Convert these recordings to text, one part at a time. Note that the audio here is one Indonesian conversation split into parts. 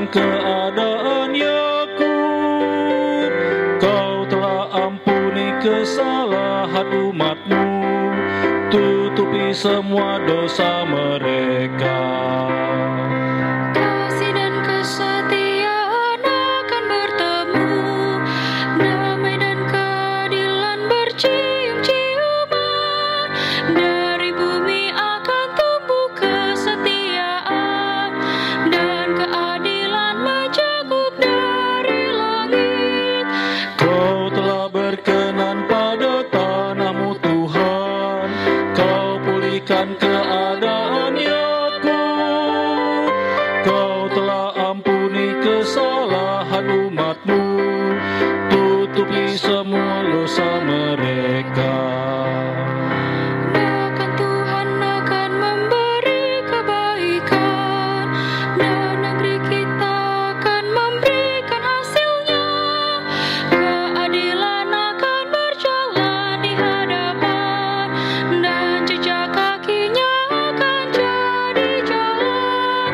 pulihkan keadaan Yakub. Kau telah ampuni kesalahan umat-Mu, tutupi semua dosa mereka. Kasih dan kesetiaan akan bertemu, damai dan keadilan bercium-ciuman. Dari bumi akan tumbuh kesetiaan, dan keadilan mencakup dari langit. Kau telah berkenan pada tanah-Mu Tuhan, Kau pulihkan keadaan Yakub. Kau telah ampuni kesalahan umat-Mu, tutupi semua dosa mereka. Bahkan Tuhan akan memberi kebaikan, dan negeri kita akan memberikan hasilnya. Keadilan akan berjalan di hadapan, dan jejak kakinya akan jadi jalan.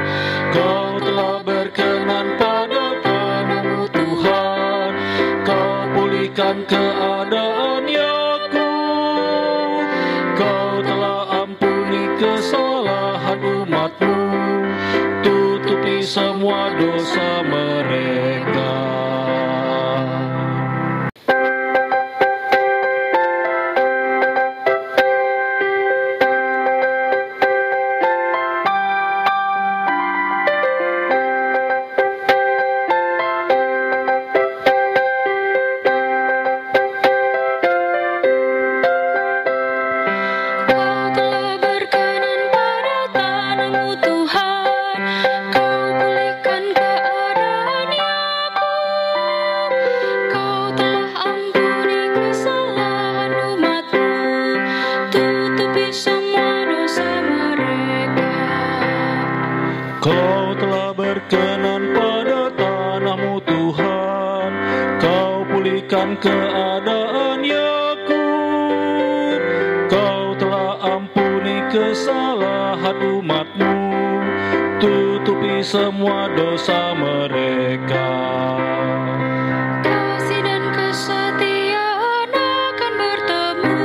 Kau telah berkenan pada tanah-Mu Tuhan, Kau pulihkan keadaan Yakub. Kau telah ampuni kesalahan umat-Mu, tutupi semua dosa mereka. Kau telah berkenan pada tanah-Mu Tuhan, Kau pulihkan keadaan Yakub. Kau telah ampuni kesalahan umat-Mu, tutupi semua dosa mereka. Kau telah berkenan pada tanah-Mu Tuhan, Kau pulihkan keadaan Yakub. Kau telah ampuni kesalahan umat-Mu, tutupi semua dosa mereka. Kasih dan kesetiaan akan bertemu,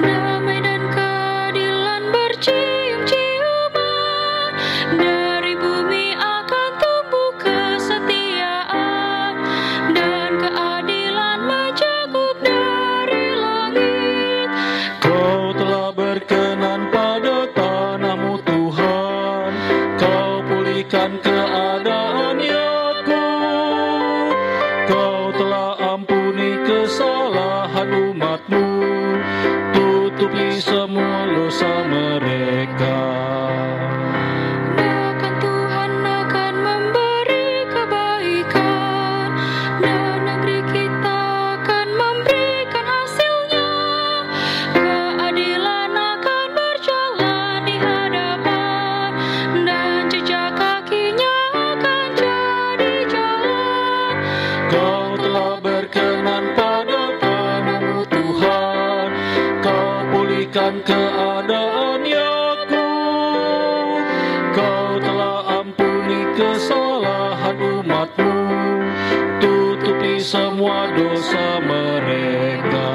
damai dan keadilan bercium-ciuman. Dari bumi akan tumbuh kesetiaan, dan keadilan mencakup dari langit. Kau telah berkenan pada tanah-Mu Tuhan, Kau pulihkan keadaan Yakub. Kau telah ampuni kesalahan umat-Mu, tutupi semua dosa mereka. Bahkan Tuhan akan memberi kebaikan, dan negeri kita akan memberikan hasilnya. Keadilan akan berjalan di hadapan, dan jejak kakinya akan jadi jalan. Kau telah berkenan pada tanah-Mu Tuhan, Kau pulihkan keadaan Yakub. Kau telah ampuni kesalahan umat-Mu, tutupi semua dosa mereka.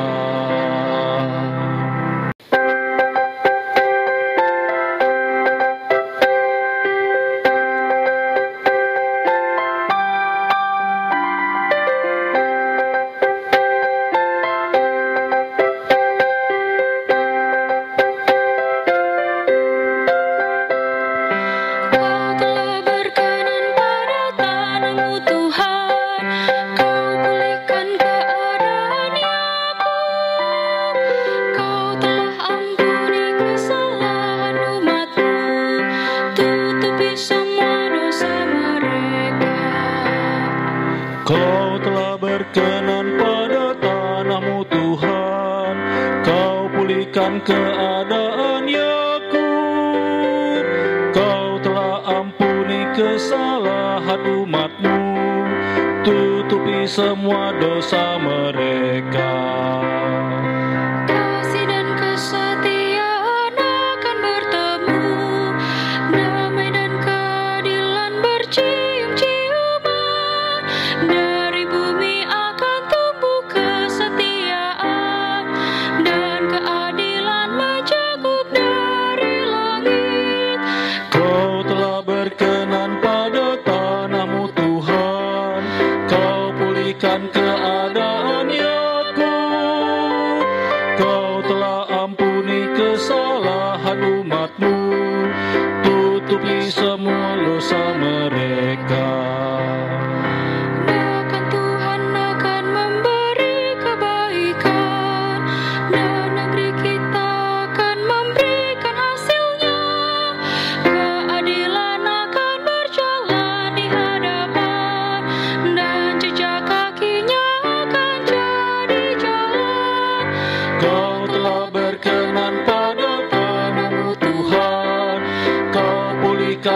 Kau telah berkenan pada tanah-Mu Tuhan, Kau pulihkan keadaan Yakub. Kau telah ampuni kesalahan umat-Mu, tutupi semua dosa mereka. Kau telah berkenan pada tanah-Mu Tuhan, Kau pulihkan keadaan Yakub. Kau telah ampuni kesalahan umat-Mu, tutupi semua dosa mereka. Kasih dan kesetiaan akan bertemu, damai dan keadilan bercium-ciuman.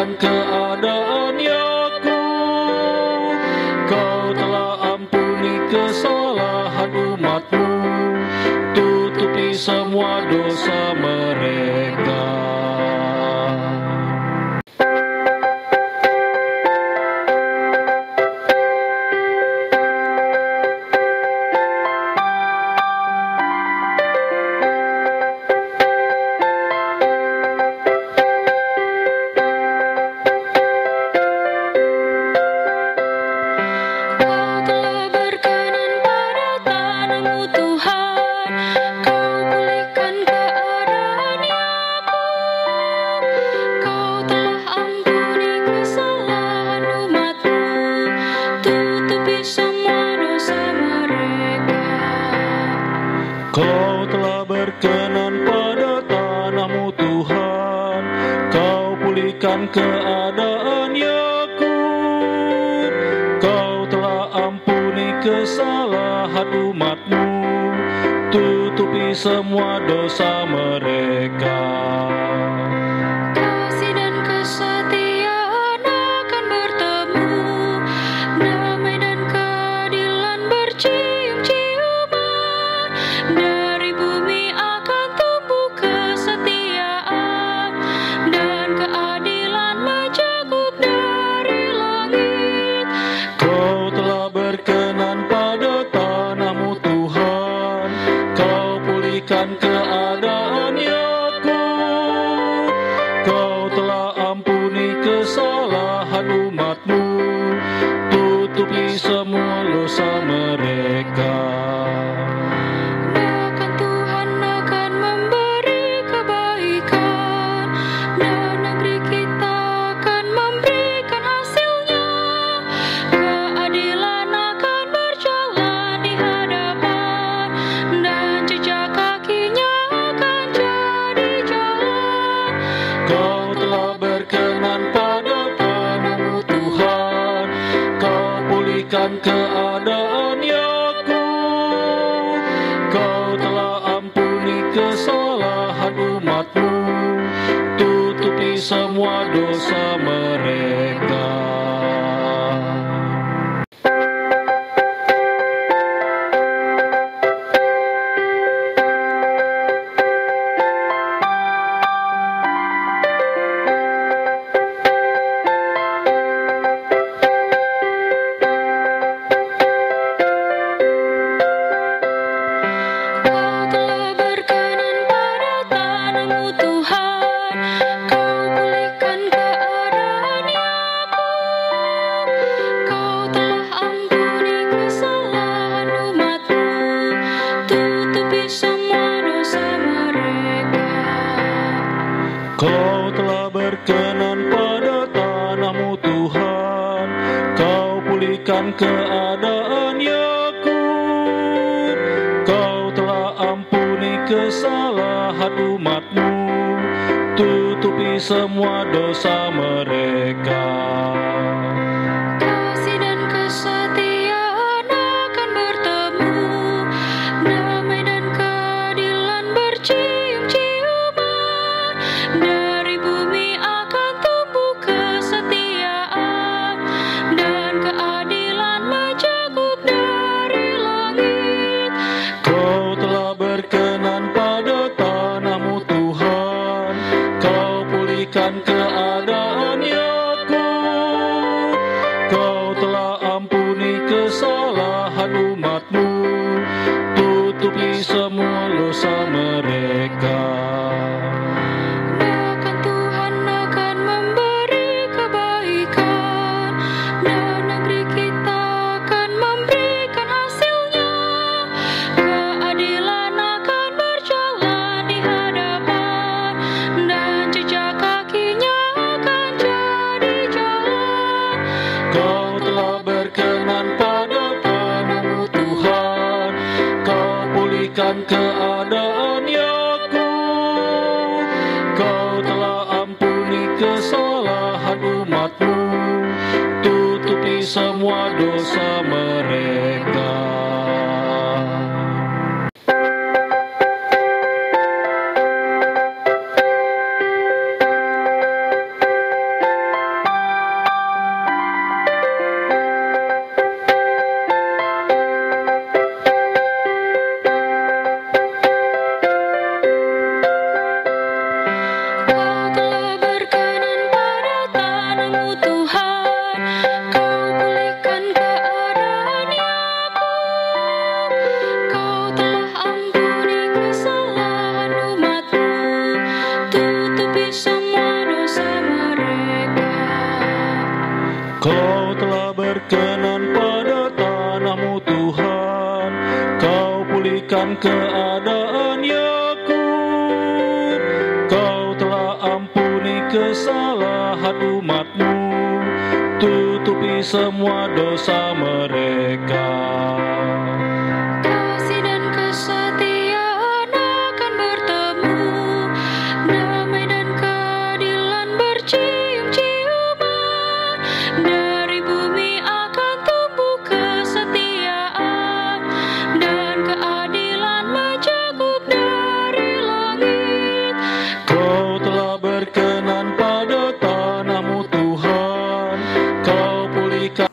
pulihkan keadaan Yakub. Kau telah ampuni kesalahan umat-Mu, tutupi semua dosa mereka. Kau telah berkenan pada tanah-Mu Tuhan, Kau pulihkan keadaan Yakub. Kau telah ampuni kesalahan umat-Mu, tutupi semua dosa mereka. Kasih dan kesetiaan akan bertemu, damai dan keadilan bercium-ciuman. Dari bumi akan tumbuh kesetiaan, dan keadilan mencakup dari langit. Kau telah berkenan pada tanah-Mu Tuhan, Kau pulihkan keadaan Yakub. Kau telah ampuni kesalahan umat-Mu, tutupi semua dosa mereka. Bahkan Tuhan akan memberi kebaikan, dan negeri kita akan memberikan hasilnya. Keadilan akan berjalan di hadapan, dan jejak kakinya akan jadi jalan. Kau telah berkenan pada tanah-Mu Tuhan, Kau pulihkan keadaan Yakub. Kau telah ampuni kesalahan umat-Mu, tutupi semua dosa mereka. Kau telah berkenan pada tanah-Mu Tuhan, Kau pulihkan keadaan Yakub. Kau telah ampuni kesalahan umat-Mu, tutupi semua dosa mereka. Kau telah berkenan pada tanah-Mu Tuhan, Kau pulihkan keadaan Yakub. Kau telah ampuni kesalahan umat-Mu, tutupi semua dosa mereka. Kasih dan kesetiaan akan bertemu, damai dan keadilan bercium-ciuman. Dari bumi akan tumbuh kesetiaan, dan keadilan mencakup dari langit. Kau telah berkenan pada tanah-Mu Tuhan, Kau pulihkan keadaan Yakub. Kau telah ampuni kesalahan umat-Mu, tutupi semua dosa mereka. Bahkan Tuhan akan memberi kebaikan, dan negeri kita akan memberikan hasilnya. Keadilan akan berjalan di hadapan, dan jejak kakinya akan jadi jalan. Kau telah berkenan pada tanah-Mu Tuhan, Kau pulihkan keadaan Yakub. Kau telah ampuni kesalahan umat-Mu, tutupi semua dosa mereka. Kau telah berkenan pada tanahmu Tuhan, Kau pulihkan keadaan Yakub. Kau telah ampuni kesalahan umat-Mu, tutupi semua dosa mereka. Kasih dan kesetiaan akan bertemu, damai dan keadilan bercium-ciuman. Dari bumi akan tumbuh kesetiaan, dan keadilan mencakup dari langit. Kau telah berkenan pada tanahmu Tuhan, Kau pulihkan.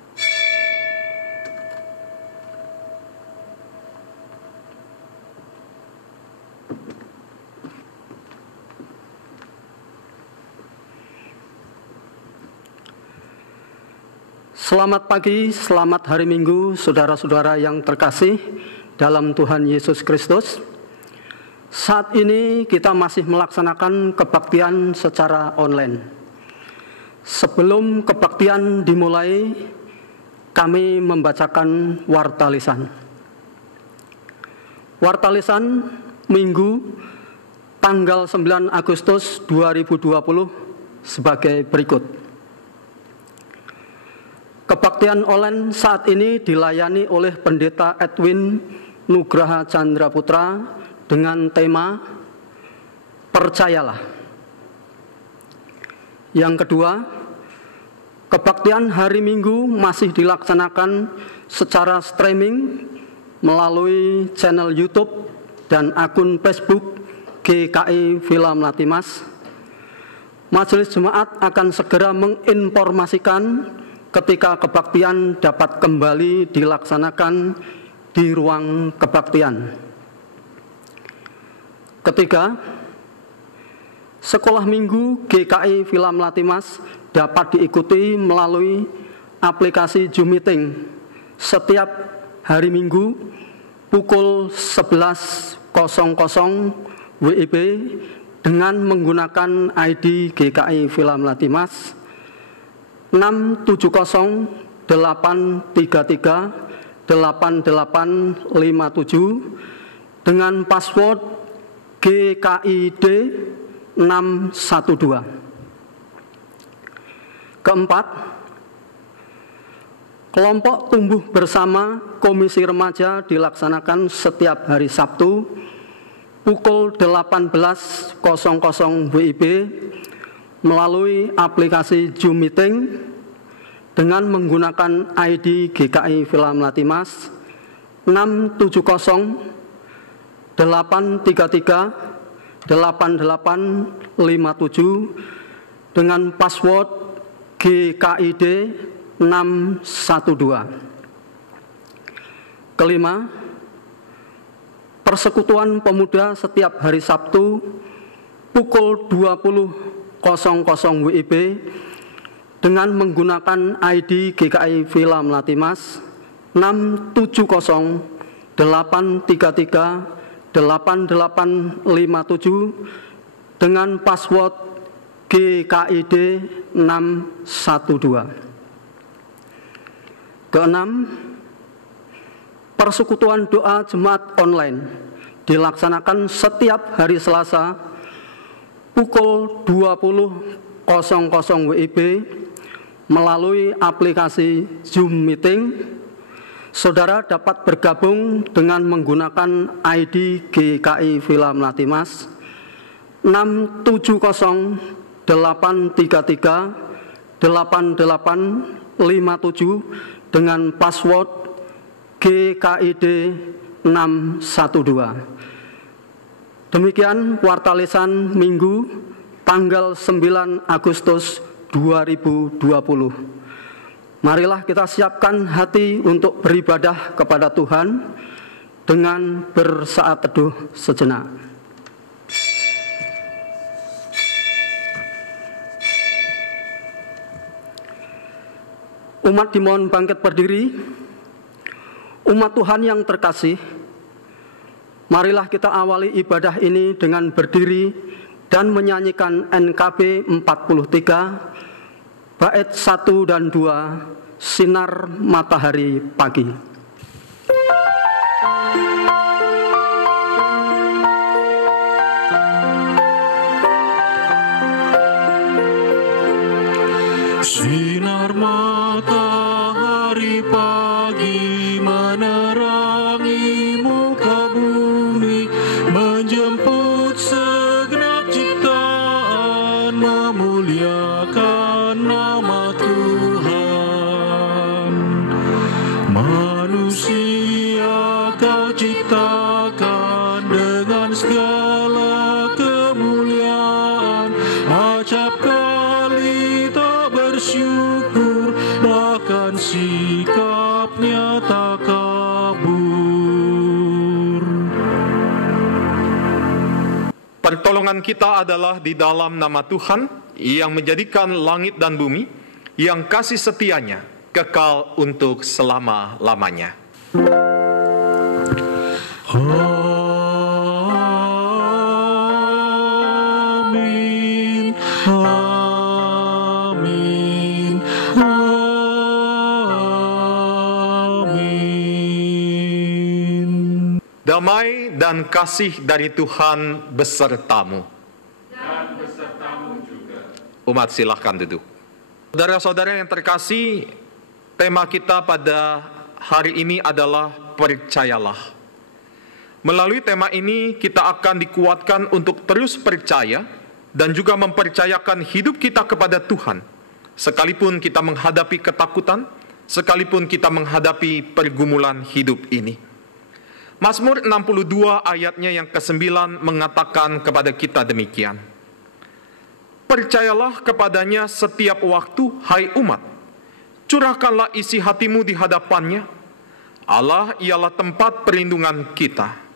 Selamat pagi, selamat hari Minggu, saudara-saudara yang terkasih dalam Tuhan Yesus Kristus. Saat ini kita masih melaksanakan kebaktian secara online. Sebelum kebaktian dimulai, kami membacakan warta lisan. Warta lisan Minggu tanggal 9 Agustus 2020 sebagai berikut. Kebaktian online saat ini dilayani oleh Pendeta Edwin Nugraha Chandra Putra dengan tema Percayalah. Yang kedua, kebaktian hari Minggu masih dilaksanakan secara streaming melalui channel YouTube dan akun Facebook GKI Villa Melati-Mas. Majelis Jemaat akan segera menginformasikan ketika kebaktian dapat kembali dilaksanakan di ruang kebaktian. Ketiga, sekolah minggu GKI Villa Melati-Mas dapat diikuti melalui aplikasi Zoom Meeting setiap hari Minggu pukul 11.00 WIB dengan menggunakan ID GKI Villa Melati-Mas 67083388857 dengan password GKID 612. Keempat, kelompok tumbuh bersama Komisi Remaja dilaksanakan setiap hari Sabtu pukul 18.00 WIB melalui aplikasi Zoom Meeting dengan menggunakan ID GKI Villa Melati-Mas 67083388857 dengan password GKID 612. Kelima, Persekutuan Pemuda setiap hari Sabtu pukul 20.00 WIB dengan menggunakan ID GKI Villa Melati-Mas 67083388857 dengan password GKID 612. Keenam, Persekutuan Doa Jemaat Online dilaksanakan setiap hari Selasa pukul 20.00 WIB melalui aplikasi Zoom Meeting. Saudara dapat bergabung dengan menggunakan ID GKI Villa Melati-Mas 67083388857 dengan password GKID 612. Demikian warta lisan Minggu tanggal 9 Agustus 2020. Marilah kita siapkan hati untuk beribadah kepada Tuhan dengan bersaat teduh sejenak. Umat dimohon bangkit berdiri. Umat Tuhan yang terkasih, marilah kita awali ibadah ini dengan berdiri dan menyanyikan NKB 43 Bait 1 dan 2, Sinar Matahari Pagi. Sinar matahari pagi menerangi muka bumi, menjemput segenap ciptaan, memuliakan nama Tuhan. Manusia kau ciptakan dengan segala kemuliaan, acap kali tak bersyukur, bahkan sikapnya tak kabur. Pertolongan kita adalah di dalam nama Tuhan yang menjadikan langit dan bumi, yang kasih setianya kekal untuk selama-lamanya. Amin, amin, amin. Damai dan kasih dari Tuhan besertamu. Dan besertamu juga. Umat silahkan duduk. Saudara-saudara yang terkasih, tema kita pada hari ini adalah percayalah. Melalui tema ini kita akan dikuatkan untuk terus percaya dan juga mempercayakan hidup kita kepada Tuhan. Sekalipun kita menghadapi ketakutan, sekalipun kita menghadapi pergumulan hidup ini. Mazmur 62 ayatnya yang ke-9 mengatakan kepada kita demikian. Percayalah kepadanya setiap waktu, hai umat. Curahkanlah isi hatimu di hadapannya. Allah ialah tempat perlindungan kita.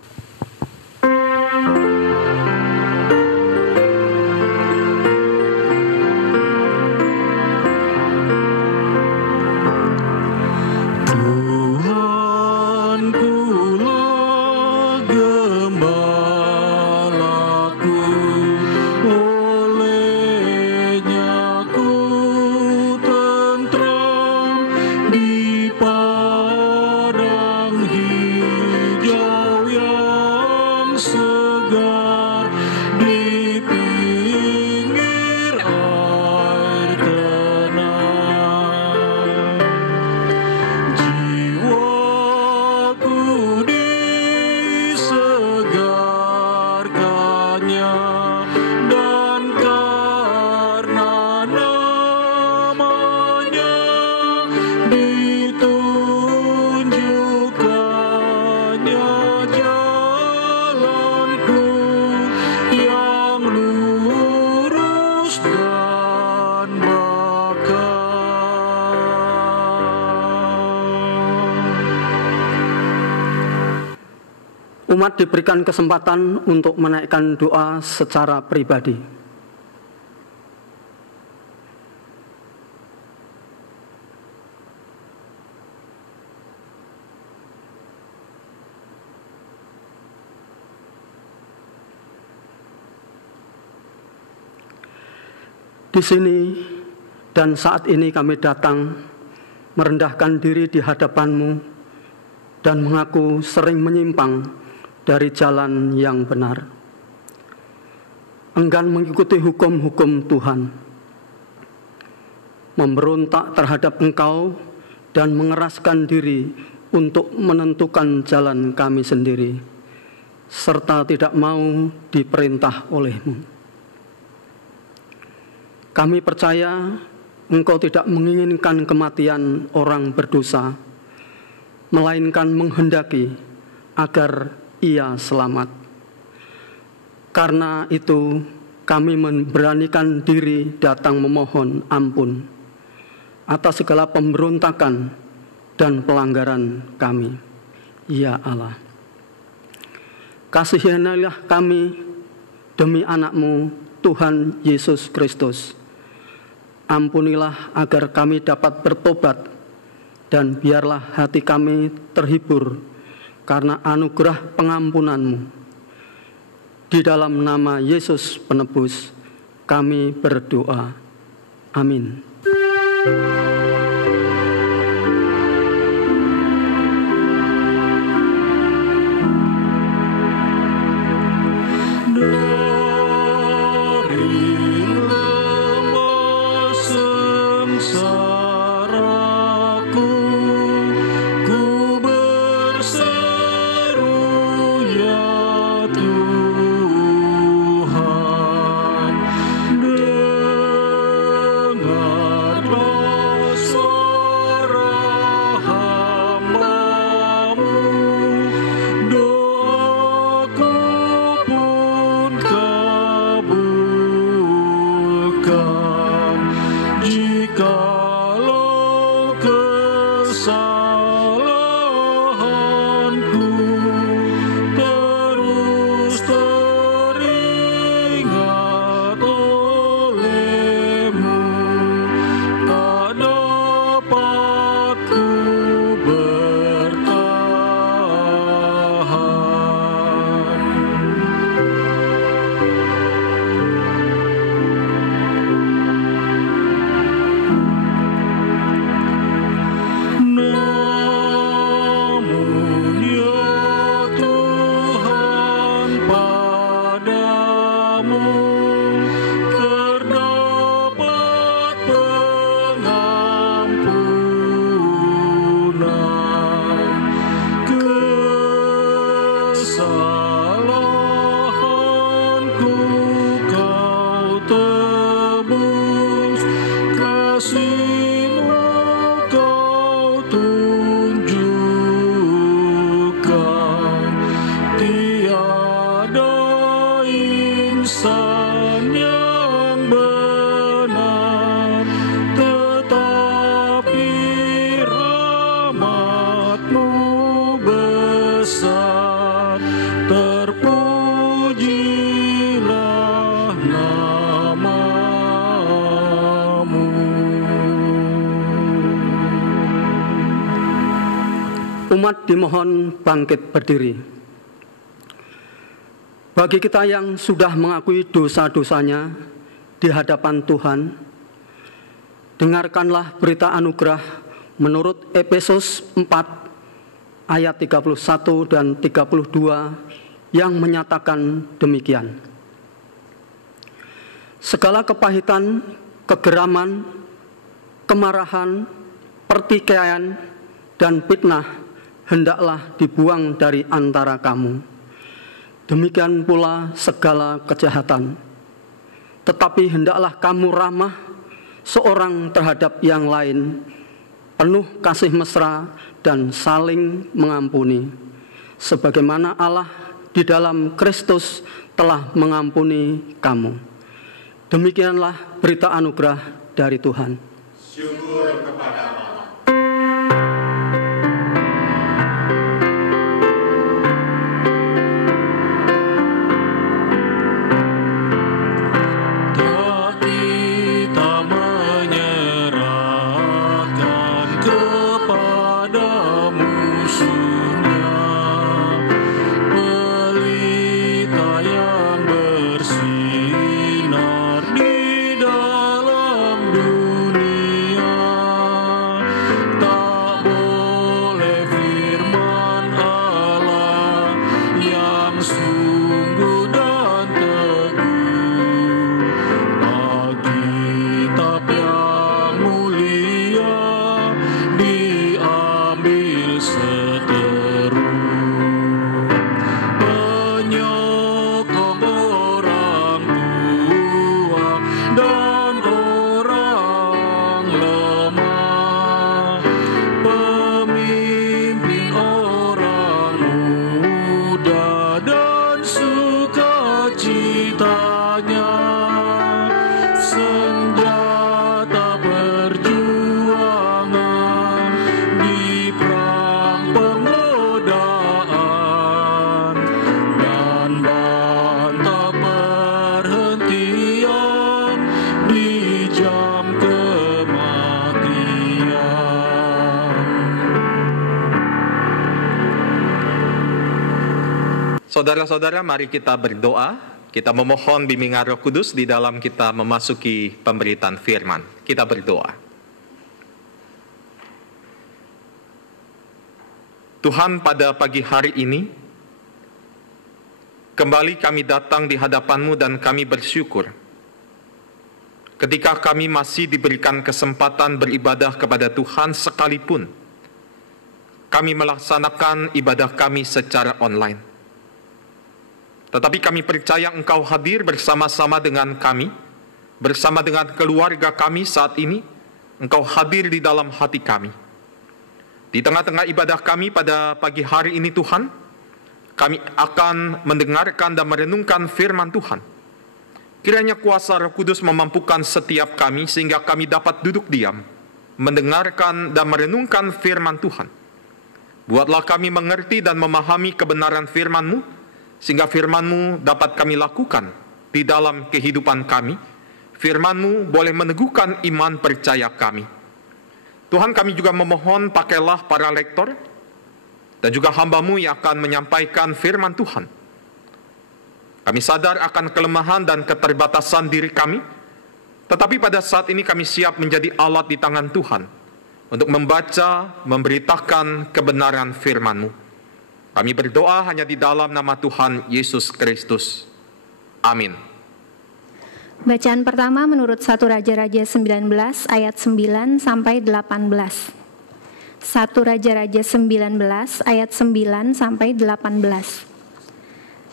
Umat diberikan kesempatan untuk menaikkan doa secara pribadi. Di sini dan saat ini kami datang merendahkan diri di hadapan-Mu dan mengaku sering menyimpang dari jalan yang benar, enggan mengikuti hukum-hukum Tuhan, memberontak terhadap Engkau dan mengeraskan diri untuk menentukan jalan kami sendiri, serta tidak mau diperintah oleh-Mu. Kami percaya Engkau tidak menginginkan kematian orang berdosa, melainkan menghendaki agar ia selamat. Karena itu kami memberanikan diri datang memohon ampun atas segala pemberontakan dan pelanggaran kami. Ya Allah, kasihanilah kami demi anak-Mu Tuhan Yesus Kristus. Ampunilah agar kami dapat bertobat dan biarlah hati kami terhibur karena anugerah pengampunan-Mu. Di dalam nama Yesus Penebus, kami berdoa. Amin. Umat dimohon bangkit berdiri. Bagi kita yang sudah mengakui dosa-dosanya di hadapan Tuhan, dengarkanlah berita anugerah menurut Efesus 4 ayat 31 dan 32 yang menyatakan demikian. Segala kepahitan, kegeraman, kemarahan, pertikaian, dan fitnah hendaklah dibuang dari antara kamu. Demikian pula segala kejahatan. Tetapi hendaklah kamu ramah seorang terhadap yang lain, penuh kasih mesra dan saling mengampuni, sebagaimana Allah di dalam Kristus telah mengampuni kamu. Demikianlah berita anugerah dari Tuhan. Syukur kepada Allah. Saudara-saudara, mari kita berdoa. Kita memohon bimbingan Roh Kudus di dalam kita memasuki pemberitaan firman. Kita berdoa. Tuhan, pada pagi hari ini, kembali kami datang di hadapan-Mu dan kami bersyukur ketika kami masih diberikan kesempatan beribadah kepada Tuhan sekalipun kami melaksanakan ibadah kami secara online. Tetapi kami percaya Engkau hadir bersama-sama dengan kami, bersama dengan keluarga kami saat ini. Engkau hadir di dalam hati kami. Di tengah-tengah ibadah kami pada pagi hari ini Tuhan, kami akan mendengarkan dan merenungkan firman Tuhan. Kiranya kuasa Roh Kudus memampukan setiap kami sehingga kami dapat duduk diam, mendengarkan dan merenungkan firman Tuhan. Buatlah kami mengerti dan memahami kebenaran firman-Mu, sehingga firman-Mu dapat kami lakukan di dalam kehidupan kami. Firman-Mu boleh meneguhkan iman percaya kami. Tuhan, kami juga memohon pakailah para lektor dan juga hamba-Mu yang akan menyampaikan firman Tuhan. Kami sadar akan kelemahan dan keterbatasan diri kami, tetapi pada saat ini kami siap menjadi alat di tangan Tuhan untuk membaca, memberitakan kebenaran firman-Mu. Kami berdoa hanya di dalam nama Tuhan Yesus Kristus. Amin. Bacaan pertama menurut 1 Raja-Raja 19 ayat 9 sampai 18. 1 Raja-Raja 19 ayat 9 sampai 18.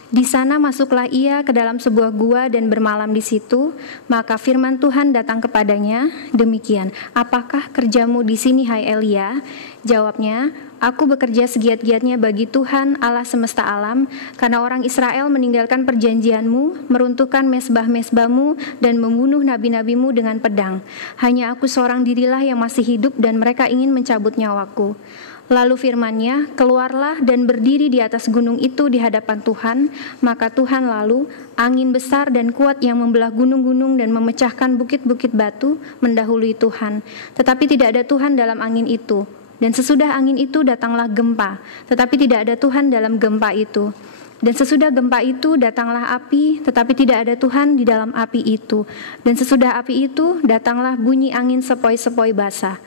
Di sana masuklah ia ke dalam sebuah gua dan bermalam di situ. Maka firman Tuhan datang kepadanya, demikian, apakah kerjamu di sini, hai Elia? Jawabnya, aku bekerja segiat-giatnya bagi Tuhan Allah semesta alam, karena orang Israel meninggalkan perjanjianmu, meruntuhkan mesbah-mesbahmu, dan membunuh nabi-nabimu dengan pedang. Hanya aku seorang dirilah yang masih hidup, dan mereka ingin mencabut nyawaku. Lalu firman-Nya, keluarlah dan berdiri di atas gunung itu di hadapan Tuhan. Maka Tuhan lalu, angin besar dan kuat yang membelah gunung-gunung dan memecahkan bukit-bukit batu mendahului Tuhan. Tetapi tidak ada Tuhan dalam angin itu. Dan sesudah angin itu datanglah gempa, tetapi tidak ada Tuhan dalam gempa itu. Dan sesudah gempa itu datanglah api, tetapi tidak ada Tuhan di dalam api itu. Dan sesudah api itu datanglah bunyi angin sepoi-sepoi basah.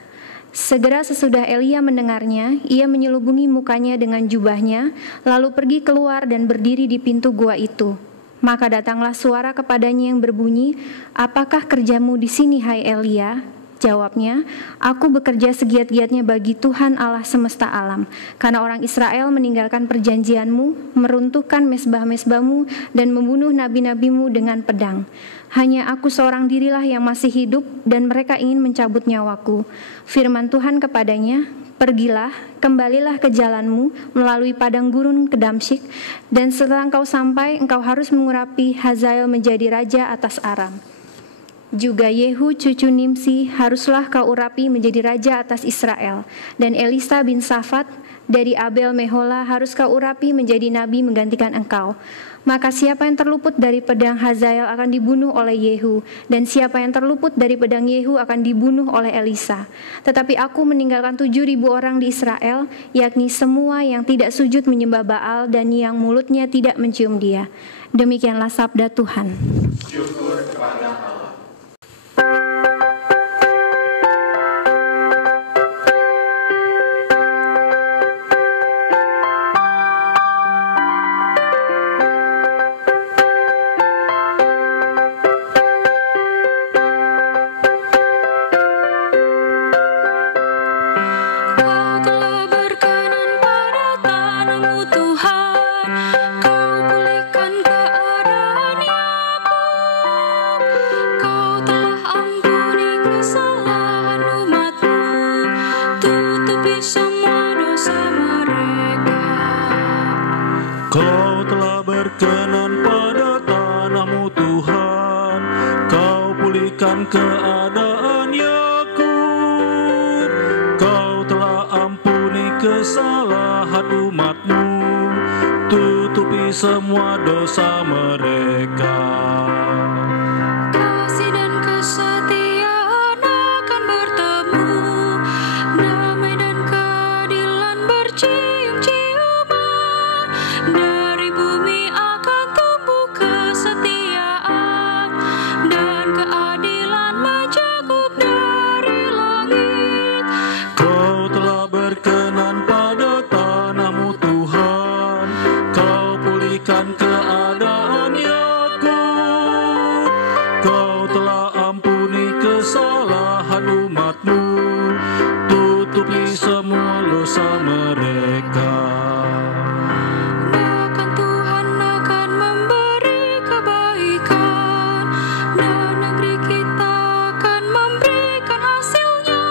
Segera sesudah Elia mendengarnya, ia menyelubungi mukanya dengan jubahnya, lalu pergi keluar dan berdiri di pintu gua itu. Maka datanglah suara kepadanya yang berbunyi, apakah kerjamu di sini, hai Elia? Jawabnya, aku bekerja segiat-giatnya bagi Tuhan Allah semesta alam, karena orang Israel meninggalkan perjanjianmu, meruntuhkan mesbah-mesbahmu, dan membunuh nabi-nabimu dengan pedang. Hanya aku seorang dirilah yang masih hidup, dan mereka ingin mencabut nyawaku. Firman Tuhan kepadanya, pergilah, kembalilah ke jalanmu, melalui padang gurun ke Damsyik, dan setelah engkau sampai, engkau harus mengurapi Hazael menjadi raja atas Aram. Juga Yehu cucu Nimsi haruslah kau urapi menjadi raja atas Israel, dan Elisa bin Safat dari Abel Mehola harus kau urapi menjadi nabi menggantikan engkau. Maka siapa yang terluput dari pedang Hazael akan dibunuh oleh Yehu, dan siapa yang terluput dari pedang Yehu akan dibunuh oleh Elisa. Tetapi aku meninggalkan 7.000 orang di Israel, yakni semua yang tidak sujud menyembah Baal dan yang mulutnya tidak mencium dia. Demikianlah sabda Tuhan. Syukur kepada Allah. Kau telah berkenan pada tanahmu Tuhan, Kau pulihkan keadaan Yakub. Kau telah ampuni kesalahan umat-Mu, tutupi semua dosa mereka. Kasih dan kesetiaan akan bertemu, damai dan keadilan bercium-ciuman. Dari bumi akan tumbuh kesetiaan, dan keadilan mencakup dari langit. Kau telah berkenan pada tanah dosa mereka. Bahkan Tuhan akan memberi kebaikan, dan negeri kita akan memberikan hasilnya.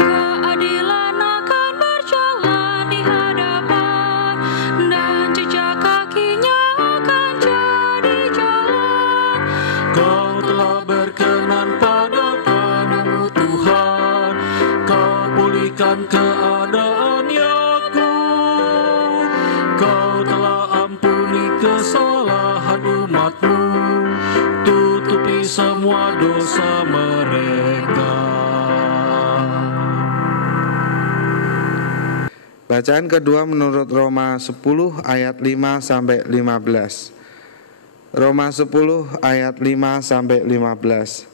Keadilan akan berjalan di hadapan, dan jejak kakinya akan jadi jalan. Kau telah berkenan pada tanah-Mu Tuhan, Kau pulihkan keadaan Yakub. Kau telah ampuni kesalahan umat-Mu, tutupi semua dosa mereka. Bacaan kedua menurut Roma 10 ayat 5 sampai 15. Roma 10 ayat 5 sampai 15.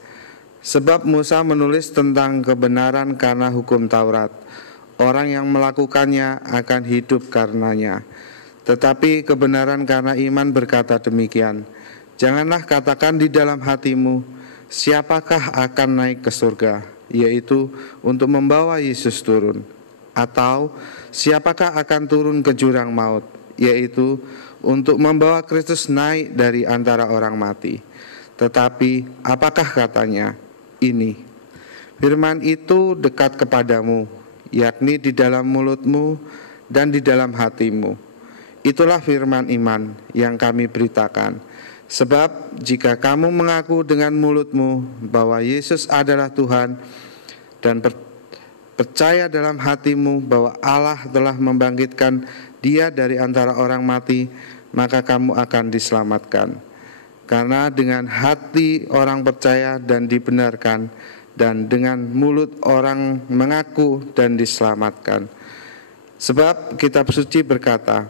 Sebab Musa menulis tentang kebenaran karena hukum Taurat. Orang yang melakukannya akan hidup karenanya. Tetapi kebenaran karena iman berkata demikian. Janganlah katakan di dalam hatimu, siapakah akan naik ke surga, yaitu untuk membawa Yesus turun. Atau siapakah akan turun ke jurang maut, yaitu untuk membawa Kristus naik dari antara orang mati. Tetapi apakah katanya? Ini, firman itu dekat kepadamu, yakni di dalam mulutmu dan di dalam hatimu. Itulah firman iman yang kami beritakan. Sebab jika kamu mengaku dengan mulutmu bahwa Yesus adalah Tuhan, dan percaya dalam hatimu bahwa Allah telah membangkitkan Dia dari antara orang mati, maka kamu akan diselamatkan. Karena dengan hati orang percaya dan dibenarkan, dan dengan mulut orang mengaku dan diselamatkan. Sebab kitab suci berkata,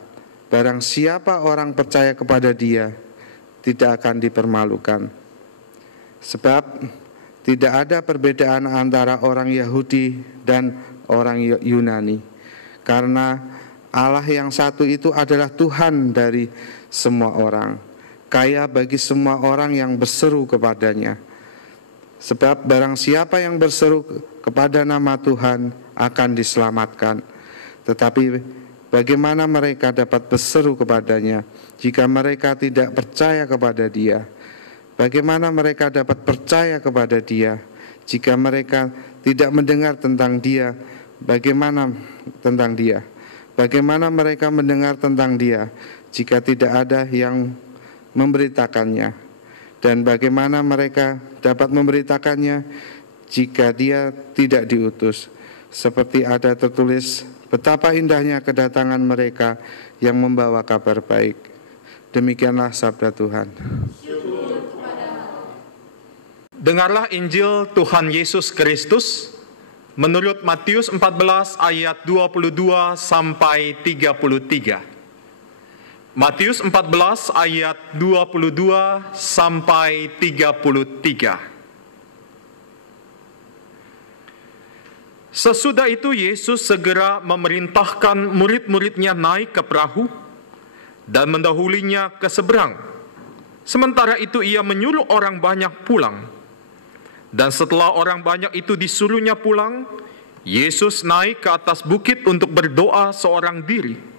barang siapa orang percaya kepada Dia, tidak akan dipermalukan. Sebab tidak ada perbedaan antara orang Yahudi dan orang Yunani, karena Allah yang satu itu adalah Tuhan dari semua orang, kaya bagi semua orang yang berseru kepadanya. Sebab barang siapa yang berseru kepada nama Tuhan akan diselamatkan. Tetapi bagaimana mereka dapat berseru kepadanya jika mereka tidak percaya kepada Dia? Bagaimana mereka dapat percaya kepada Dia jika mereka tidak mendengar tentang Dia? Bagaimana tentang Dia? Bagaimana mereka mendengar tentang Dia jika tidak ada yang memberitakannya? Dan bagaimana mereka dapat memberitakannya jika Dia tidak diutus? Seperti ada tertulis, betapa indahnya kedatangan mereka yang membawa kabar baik. Demikianlah sabda Tuhan. Dengarlah Injil Tuhan Yesus Kristus menurut Matius 14 ayat 22 sampai 33. Matius 14 ayat 22 sampai 33. Sesudah itu Yesus segera memerintahkan murid-muridnya naik ke perahu dan mendahulinya ke seberang. Sementara itu ia menyuruh orang banyak pulang. Dan setelah orang banyak itu disuruhnya pulang, Yesus naik ke atas bukit untuk berdoa seorang diri.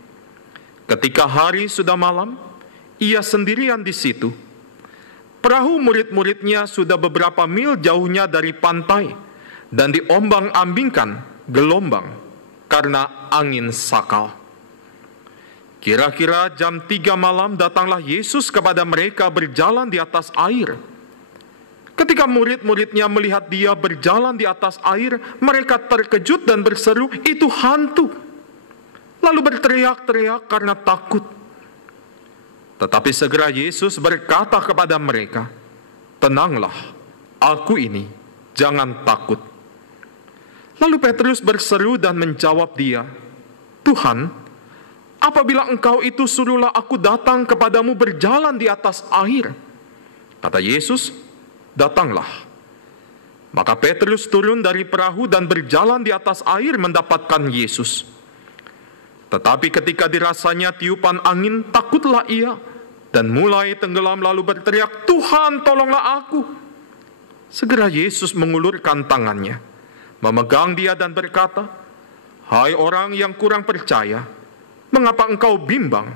Ketika hari sudah malam, ia sendirian di situ. Perahu murid-muridnya sudah beberapa mil jauhnya dari pantai dan diombang-ambingkan gelombang karena angin sakal. Kira-kira jam 3 malam datanglah Yesus kepada mereka berjalan di atas air. Ketika murid-muridnya melihat Dia berjalan di atas air, mereka terkejut dan berseru, "Itu hantu!" Lalu berteriak-teriak karena takut. Tetapi segera Yesus berkata kepada mereka, "Tenanglah, Aku ini, jangan takut." Lalu Petrus berseru dan menjawab Dia, "Tuhan, apabila Engkau itu, suruhlah aku datang kepadamu berjalan di atas air." Kata Yesus, "Datanglah." Maka Petrus turun dari perahu dan berjalan di atas air mendapatkan Yesus. Tetapi ketika dirasanya tiupan angin, takutlah ia dan mulai tenggelam lalu berteriak, "Tuhan, tolonglah aku." Segera Yesus mengulurkan tangannya, memegang dia dan berkata, Hai orang yang kurang percaya, mengapa engkau bimbang?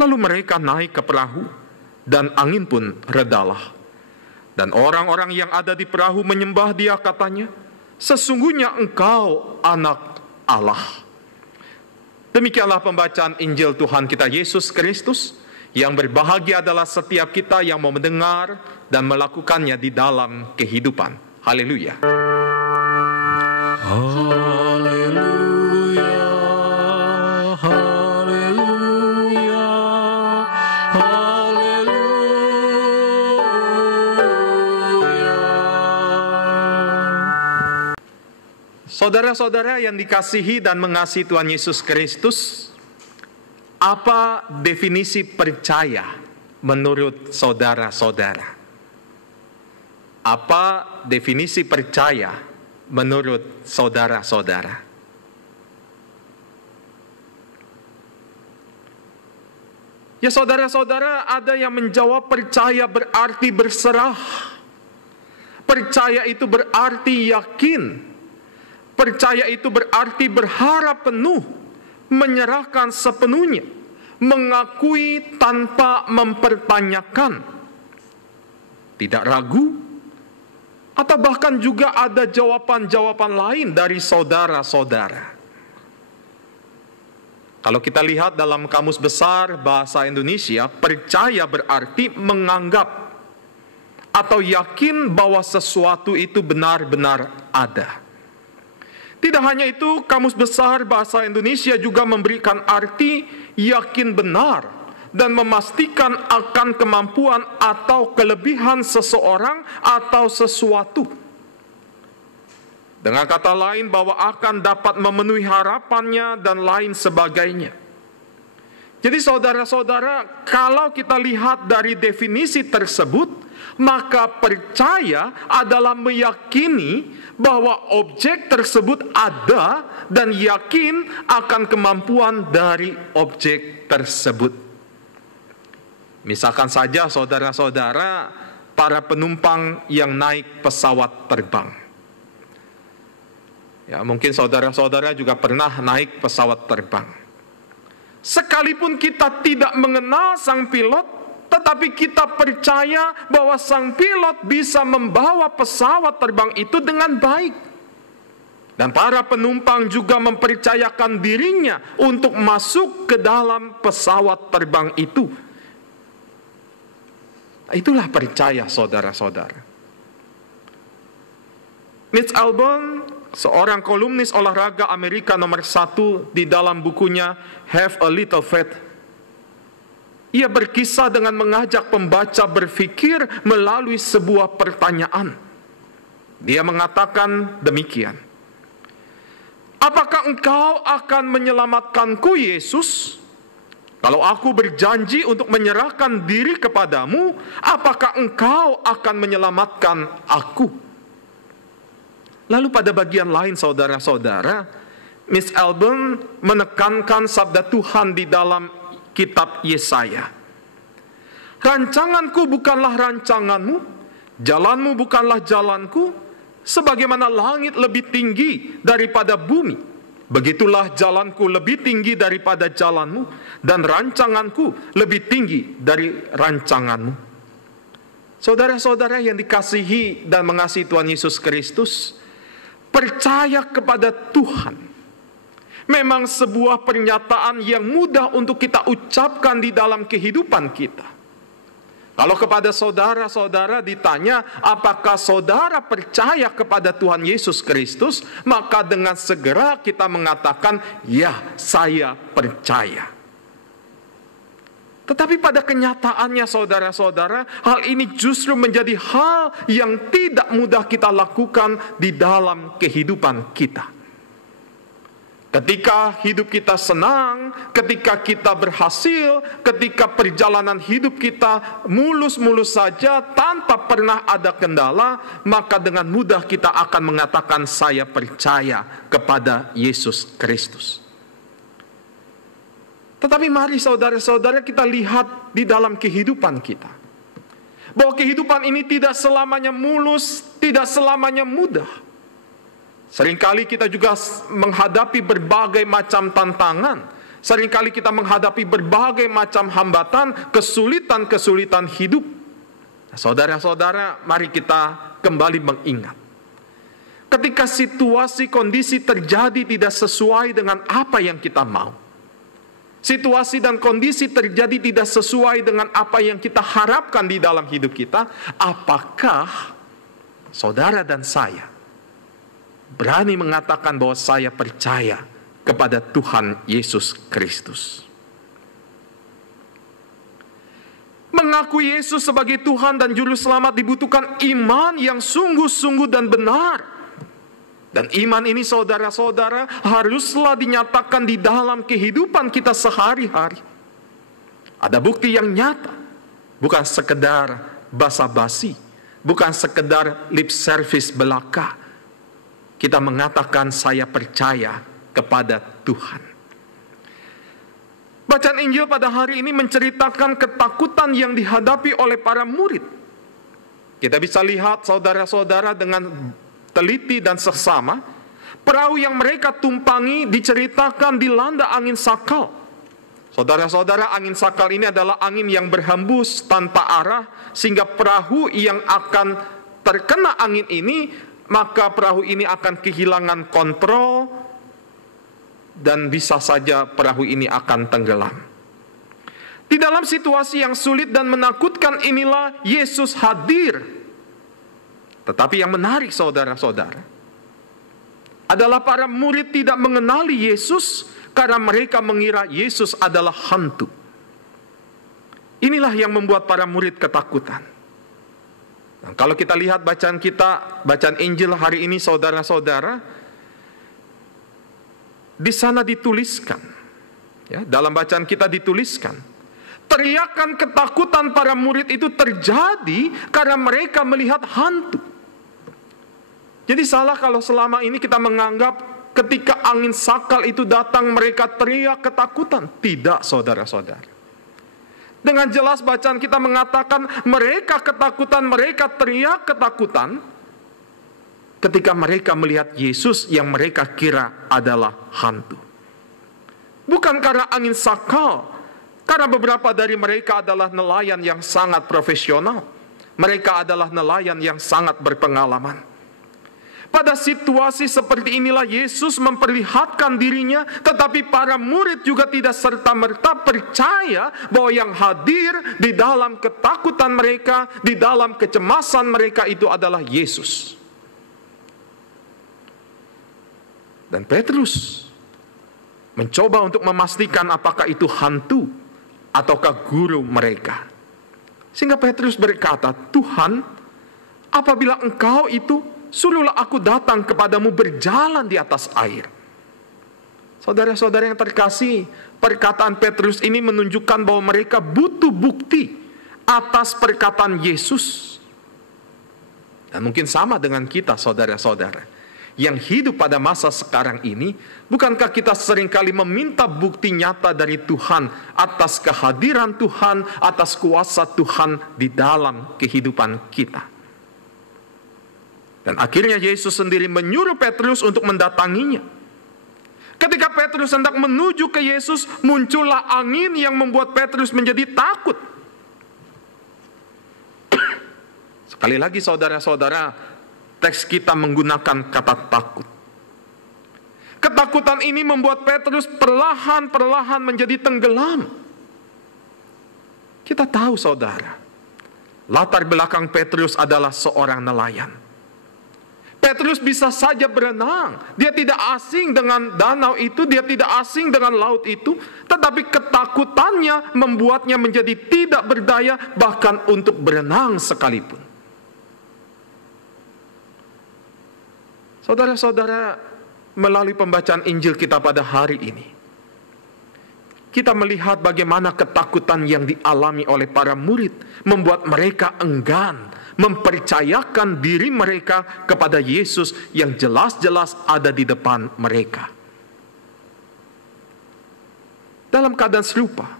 Lalu mereka naik ke perahu, dan angin pun redalah. Dan orang-orang yang ada di perahu menyembah dia, katanya, sesungguhnya engkau anak Allah. Demikianlah pembacaan Injil Tuhan kita Yesus Kristus. Yang berbahagia adalah setiap kita yang mau mendengar dan melakukannya di dalam kehidupan. Haleluya. Haleluya, haleluya, haleluya. Saudara-saudara yang dikasihi dan mengasihi Tuhan Yesus Kristus, apa definisi percaya menurut saudara-saudara? Apa definisi percaya menurut saudara-saudara? Ya saudara-saudara, ada yang menjawab percaya berarti berserah. Percaya itu berarti yakin. Percaya itu berarti berharap penuh, menyerahkan sepenuhnya, mengakui tanpa mempertanyakan, tidak ragu, atau bahkan juga ada jawaban-jawaban lain dari saudara-saudara. Kalau kita lihat dalam Kamus Besar Bahasa Indonesia, percaya berarti menganggap atau yakin bahwa sesuatu itu benar-benar ada. Tidak hanya itu, Kamus Besar Bahasa Indonesia juga memberikan arti yakin benar dan memastikan akan kemampuan atau kelebihan seseorang atau sesuatu. Dengan kata lain, bahwa akan dapat memenuhi harapannya dan lain sebagainya. Jadi saudara-saudara, kalau kita lihat dari definisi tersebut, maka percaya adalah meyakini bahwa objek tersebut ada dan yakin akan kemampuan dari objek tersebut. Misalkan saja saudara-saudara, para penumpang yang naik pesawat terbang. Ya, mungkin saudara-saudara juga pernah naik pesawat terbang. Sekalipun kita tidak mengenal sang pilot, tetapi kita percaya bahwa sang pilot bisa membawa pesawat terbang itu dengan baik. Dan para penumpang juga mempercayakan dirinya untuk masuk ke dalam pesawat terbang itu. Itulah percaya, saudara-saudara. Mitch Albom, seorang kolumnis olahraga Amerika nomor 1 di dalam bukunya Have a Little Faith, ia berkisah dengan mengajak pembaca berpikir melalui sebuah pertanyaan. Dia mengatakan demikian. Apakah engkau akan menyelamatkanku, Yesus? Kalau aku berjanji untuk menyerahkan diri kepadamu, apakah engkau akan menyelamatkan aku? Lalu pada bagian lain, saudara-saudara, Miss Albom menekankan sabda Tuhan di dalam kitab Yesaya. Rancanganku bukanlah rancanganmu, jalanmu bukanlah jalanku, sebagaimana langit lebih tinggi daripada bumi, begitulah jalanku lebih tinggi daripada jalanmu, dan rancanganku lebih tinggi dari rancanganmu. Saudara-saudara yang dikasihi dan mengasihi Tuhan Yesus Kristus, percaya kepada Tuhan memang sebuah pernyataan yang mudah untuk kita ucapkan di dalam kehidupan kita. Kalau kepada saudara-saudara ditanya, apakah saudara percaya kepada Tuhan Yesus Kristus? Maka dengan segera kita mengatakan, ya, saya percaya. Tetapi pada kenyataannya, saudara-saudara, hal ini justru menjadi hal yang tidak mudah kita lakukan di dalam kehidupan kita. Ketika hidup kita senang, ketika kita berhasil, ketika perjalanan hidup kita mulus-mulus saja tanpa pernah ada kendala, maka dengan mudah kita akan mengatakan saya percaya kepada Yesus Kristus. Tetapi mari saudara-saudara kita lihat di dalam kehidupan kita, bahwa kehidupan ini tidak selamanya mulus, tidak selamanya mudah. Seringkali kita juga menghadapi berbagai macam tantangan. Seringkali kita menghadapi berbagai macam hambatan, kesulitan-kesulitan hidup. Nah, saudara-saudara, mari kita kembali mengingat. Ketika situasi kondisi terjadi tidak sesuai dengan apa yang kita mau. Situasi dan kondisi terjadi tidak sesuai dengan apa yang kita harapkan di dalam hidup kita. Apakah saudara dan saya berani mengatakan bahwa saya percaya kepada Tuhan Yesus Kristus? Mengakui Yesus sebagai Tuhan dan Juru Selamat dibutuhkan iman yang sungguh-sungguh dan benar. Dan iman ini saudara-saudara haruslah dinyatakan di dalam kehidupan kita sehari-hari. Ada bukti yang nyata, bukan sekedar basa-basi, bukan sekedar lip service belaka. Kita mengatakan saya percaya kepada Tuhan. Bacaan Injil pada hari ini menceritakan ketakutan yang dihadapi oleh para murid. Kita bisa lihat saudara-saudara dengan teliti dan seksama, perahu yang mereka tumpangi diceritakan dilanda angin sakal. Saudara-saudara, angin sakal ini adalah angin yang berhembus tanpa arah, sehingga perahu yang akan terkena angin ini, maka perahu ini akan kehilangan kontrol dan bisa saja perahu ini akan tenggelam. Di dalam situasi yang sulit dan menakutkan inilah Yesus hadir. Tetapi yang menarik saudara-saudara adalah para murid tidak mengenali Yesus karena mereka mengira Yesus adalah hantu. Inilah yang membuat para murid ketakutan. Nah, kalau kita lihat bacaan Injil hari ini saudara-saudara, di sana dituliskan, ya, dalam bacaan kita dituliskan, teriakan ketakutan para murid itu terjadi karena mereka melihat hantu. Jadi salah kalau selama ini kita menganggap ketika angin sakal itu datang mereka teriak ketakutan. Tidak, saudara-saudara. Dengan jelas bacaan kita mengatakan mereka ketakutan, mereka teriak ketakutan ketika mereka melihat Yesus yang mereka kira adalah hantu. Bukan karena angin sakal, karena beberapa dari mereka adalah nelayan yang sangat profesional. Mereka adalah nelayan yang sangat berpengalaman. Pada situasi seperti inilah Yesus memperlihatkan dirinya, tetapi para murid juga tidak serta-merta percaya bahwa yang hadir di dalam ketakutan mereka, di dalam kecemasan mereka itu adalah Yesus. Dan Petrus mencoba untuk memastikan apakah itu hantu ataukah guru mereka. Sehingga Petrus berkata, "Tuhan, apabila Engkau itu, suruhlah aku datang kepadamu berjalan di atas air." Saudara-saudara yang terkasih, perkataan Petrus ini menunjukkan bahwa mereka butuh bukti atas perkataan Yesus. Dan mungkin sama dengan kita, saudara-saudara yang hidup pada masa sekarang ini. Bukankah kita seringkali meminta bukti nyata dari Tuhan atas kehadiran Tuhan, atas kuasa Tuhan di dalam kehidupan kita? Dan akhirnya Yesus sendiri menyuruh Petrus untuk mendatanginya. Ketika Petrus hendak menuju ke Yesus, muncullah angin yang membuat Petrus menjadi takut. Sekali lagi saudara-saudara, teks kita menggunakan kata takut. Ketakutan ini membuat Petrus perlahan-perlahan menjadi tenggelam. Kita tahu saudara, latar belakang Petrus adalah seorang nelayan. Petrus bisa saja berenang. Dia tidak asing dengan danau itu, dia tidak asing dengan laut itu, tetapi ketakutannya membuatnya menjadi tidak berdaya bahkan untuk berenang sekalipun. Saudara-saudara, melalui pembacaan Injil kita pada hari ini, kita melihat bagaimana ketakutan yang dialami oleh para murid membuat mereka enggan mempercayakan diri mereka kepada Yesus yang jelas-jelas ada di depan mereka. Dalam keadaan serupa,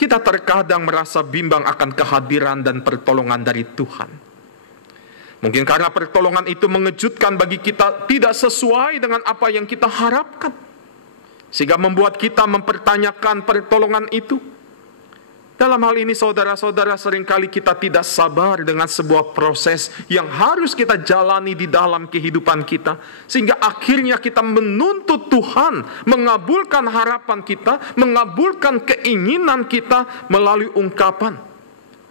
kita terkadang merasa bimbang akan kehadiran dan pertolongan dari Tuhan. Mungkin karena pertolongan itu mengejutkan bagi kita, tidak sesuai dengan apa yang kita harapkan, sehingga membuat kita mempertanyakan pertolongan itu. Dalam hal ini saudara-saudara, seringkali kita tidak sabar dengan sebuah proses yang harus kita jalani di dalam kehidupan kita, sehingga akhirnya kita menuntut Tuhan mengabulkan harapan kita, mengabulkan keinginan kita melalui ungkapan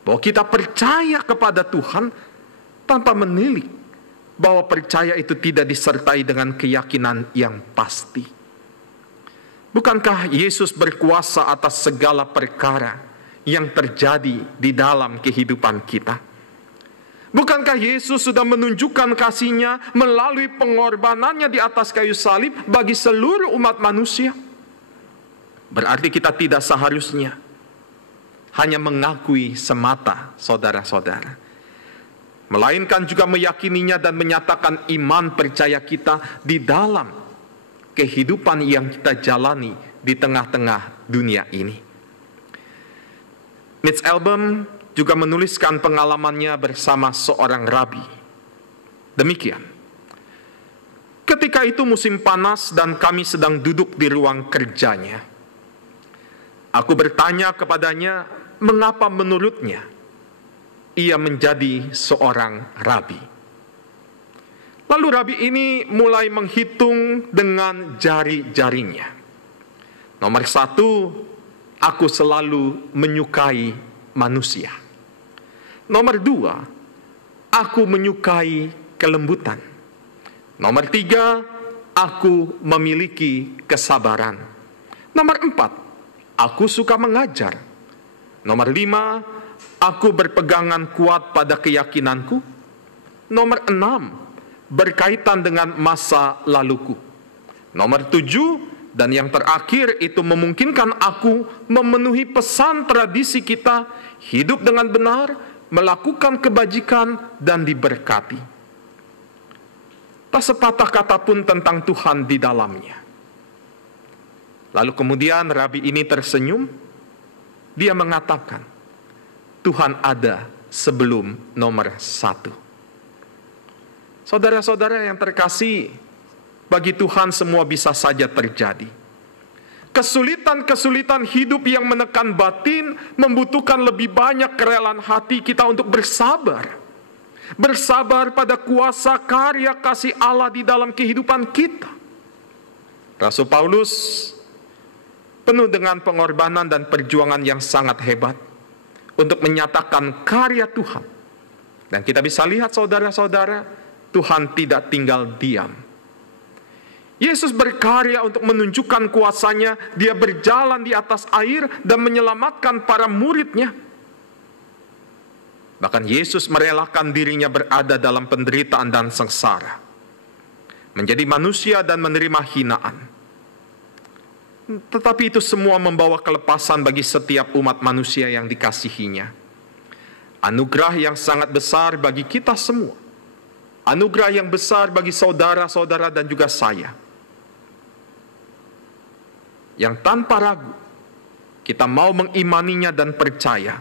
bahwa kita percaya kepada Tuhan, tanpa menilik bahwa percaya itu tidak disertai dengan keyakinan yang pasti. Bukankah Yesus berkuasa atas segala perkara yang terjadi di dalam kehidupan kita? Bukankah Yesus sudah menunjukkan kasih-Nya melalui pengorbanannya di atas kayu salib bagi seluruh umat manusia? Berarti kita tidak seharusnya hanya mengakui semata, saudara-saudara, melainkan juga meyakininya dan menyatakan iman percaya kita di dalam kehidupan yang kita jalani di tengah-tengah dunia ini. Mitch Albom juga menuliskan pengalamannya bersama seorang rabi. Demikian. Ketika itu musim panas dan kami sedang duduk di ruang kerjanya. Aku bertanya kepadanya mengapa menurutnya ia menjadi seorang rabi. Lalu rabi ini mulai menghitung dengan jari-jarinya. Nomor 1, aku selalu menyukai manusia. Nomor 2, aku menyukai kelembutan. Nomor 3, aku memiliki kesabaran. Nomor 4, aku suka mengajar. Nomor 5, aku berpegangan kuat pada keyakinanku. Nomor 6, berkaitan dengan masa laluku. Nomor 7, dan yang terakhir itu memungkinkan aku memenuhi pesan tradisi kita, hidup dengan benar, melakukan kebajikan, dan diberkati. Tak sepatah kata pun tentang Tuhan di dalamnya. Lalu kemudian rabi ini tersenyum, dia mengatakan, Tuhan ada sebelum nomor 1. Saudara-saudara yang terkasih, bagi Tuhan semua bisa saja terjadi. Kesulitan-kesulitan hidup yang menekan batin membutuhkan lebih banyak kerelaan hati kita untuk bersabar. Bersabar pada kuasa karya kasih Allah di dalam kehidupan kita. Rasul Paulus penuh dengan pengorbanan dan perjuangan yang sangat hebat untuk menyatakan karya Tuhan. Dan kita bisa lihat saudara-saudara, Tuhan tidak tinggal diam. Yesus berkarya untuk menunjukkan kuasa-Nya. Dia berjalan di atas air dan menyelamatkan para murid-Nya. Bahkan Yesus merelakan dirinya berada dalam penderitaan dan sengsara, menjadi manusia dan menerima hinaan. Tetapi itu semua membawa kelepasan bagi setiap umat manusia yang dikasihinya. Anugerah yang sangat besar bagi kita semua. Anugerah yang besar bagi saudara-saudara dan juga saya. Yang tanpa ragu kita mau mengimaninya dan percaya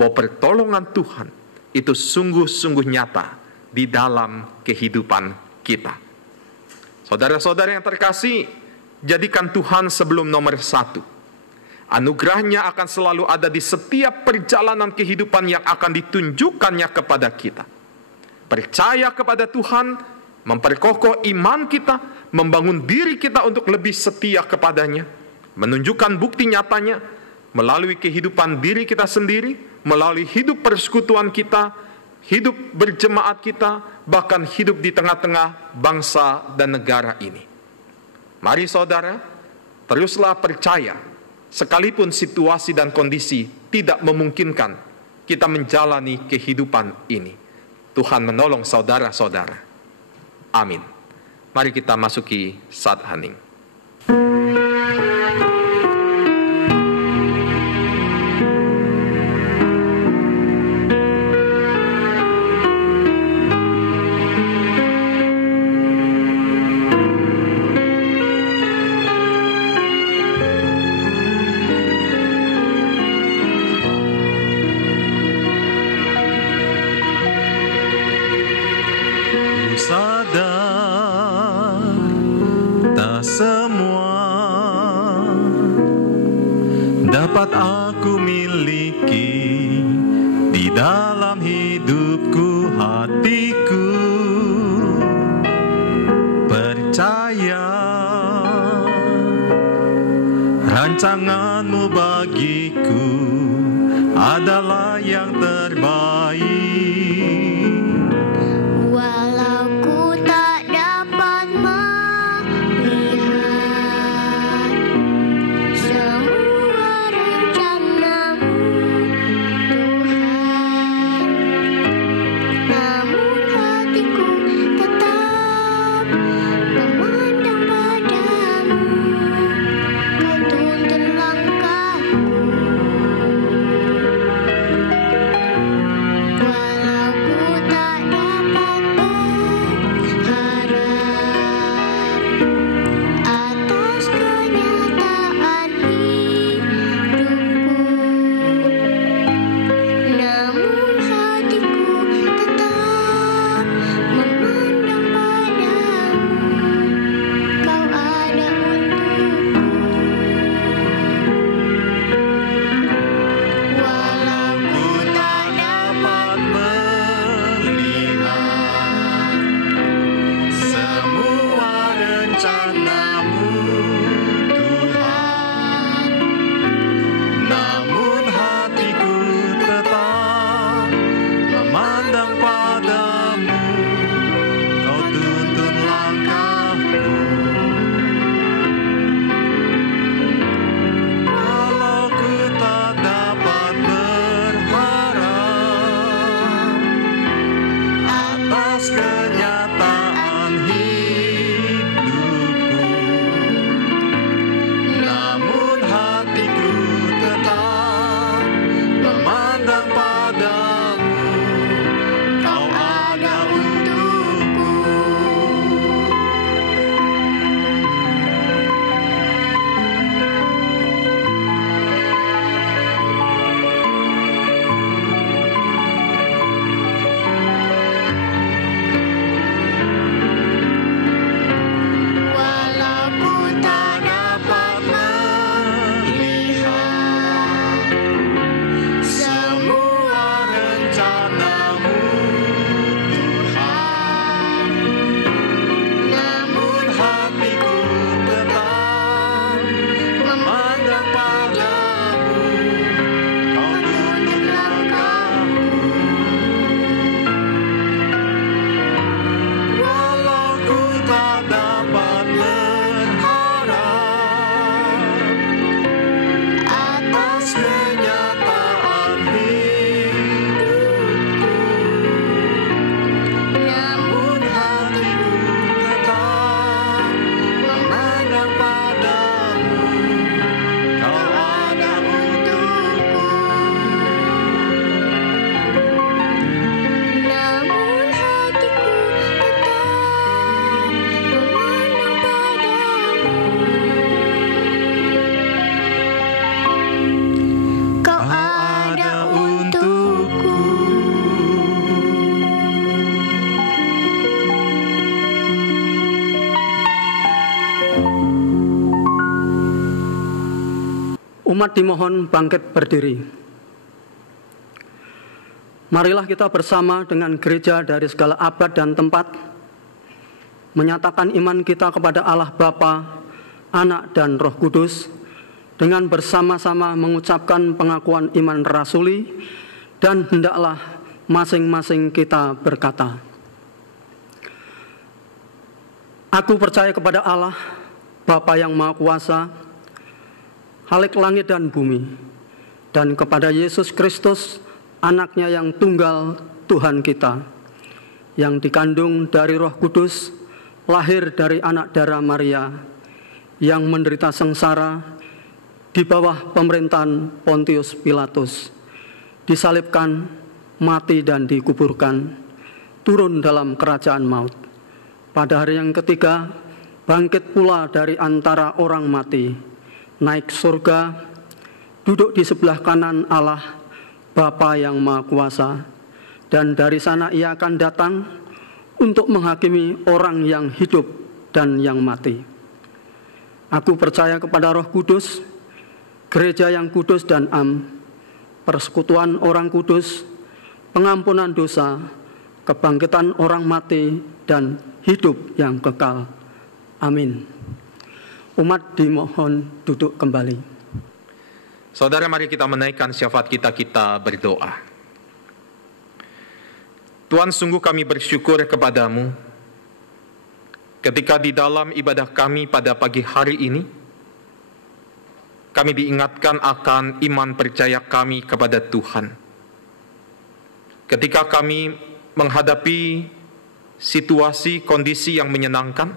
bahwa pertolongan Tuhan itu sungguh-sungguh nyata di dalam kehidupan kita. Saudara-saudara yang terkasih, jadikan Tuhan sebelum nomor 1. Anugerahnya akan selalu ada di setiap perjalanan kehidupan yang akan ditunjukkannya kepada kita. Percaya kepada Tuhan, memperkokoh iman kita, membangun diri kita untuk lebih setia kepadanya, menunjukkan bukti nyatanya melalui kehidupan diri kita sendiri, melalui hidup persekutuan kita, hidup berjemaat kita, bahkan hidup di tengah-tengah bangsa dan negara ini. Mari saudara, teruslah percaya, sekalipun situasi dan kondisi tidak memungkinkan kita menjalani kehidupan ini. Tuhan menolong saudara-saudara. Amin. Mari kita masuki saat hening. dapat aku miliki di dalam hidupku, hatiku percaya rancanganmu bagiku adalah yang terbaik. Walau ku tak dapat melihat semua rencanamu, Tuhan, namun hatiku tetap memandang padamu. Kau tuntun langkahku. Walau ku tak dapat berharap atas kenyataan hidupku, namun hatiku tetap memandang padamu. Kau ada untukku. Walau ku tak dapat Melihat semua rencanamu, Tuhan, namun hatiku tetap memandang padamu. Kau tuntun langkahku. Walau ku tak dapat berharap atas kenyataan hidupku, namun hatiku tetap memandang padamu. Kau ada untukku. Walau ku tak dapat melihat Semua rencanamu, Tuhan, namun hatiku tetap memandang padamu. Kau tuntun langkahku. Walau ku tak dapat berharap atas kenyataan hidupku, namun hatiku tetap memandang padamu. Kau ada untukku. namun hatiku tetap memandang padamu. Kau ada untukku. Umat dimohon bangkit berdiri. Marilah kita bersama dengan gereja dari segala abad dan tempat menyatakan iman kita kepada Allah Bapa, Anak dan Roh Kudus dengan bersama-sama mengucapkan pengakuan iman rasuli, dan hendaklah masing-masing kita berkata, Aku percaya kepada Allah, Bapa yang Maha Kuasa, Khalik langit dan bumi, dan kepada Yesus Kristus, Anaknya yang tunggal Tuhan kita, yang dikandung dari Roh Kudus, lahir dari anak darah Maria, yang menderita sengsara di bawah pemerintahan Pontius Pilatus, disalibkan, mati dan dikuburkan, turun dalam kerajaan maut. Pada hari yang ketiga, bangkit pula dari antara orang mati, naik surga, duduk di sebelah kanan Allah, Bapa yang Maha Kuasa, dan dari sana ia akan datang untuk menghakimi orang yang hidup dan yang mati. Aku percaya kepada Roh Kudus, gereja yang kudus dan am, persekutuan orang kudus, pengampunan dosa, kebangkitan orang mati, dan hidup yang kekal. Amin. Umat dimohon duduk kembali. Saudara, mari kita menaikkan syafaat kita berdoa. Tuhan, sungguh kami bersyukur kepadamu ketika di dalam ibadah kami pada pagi hari ini, kami diingatkan akan iman percaya kami kepada Tuhan. Ketika kami menghadapi situasi kondisi yang menyenangkan,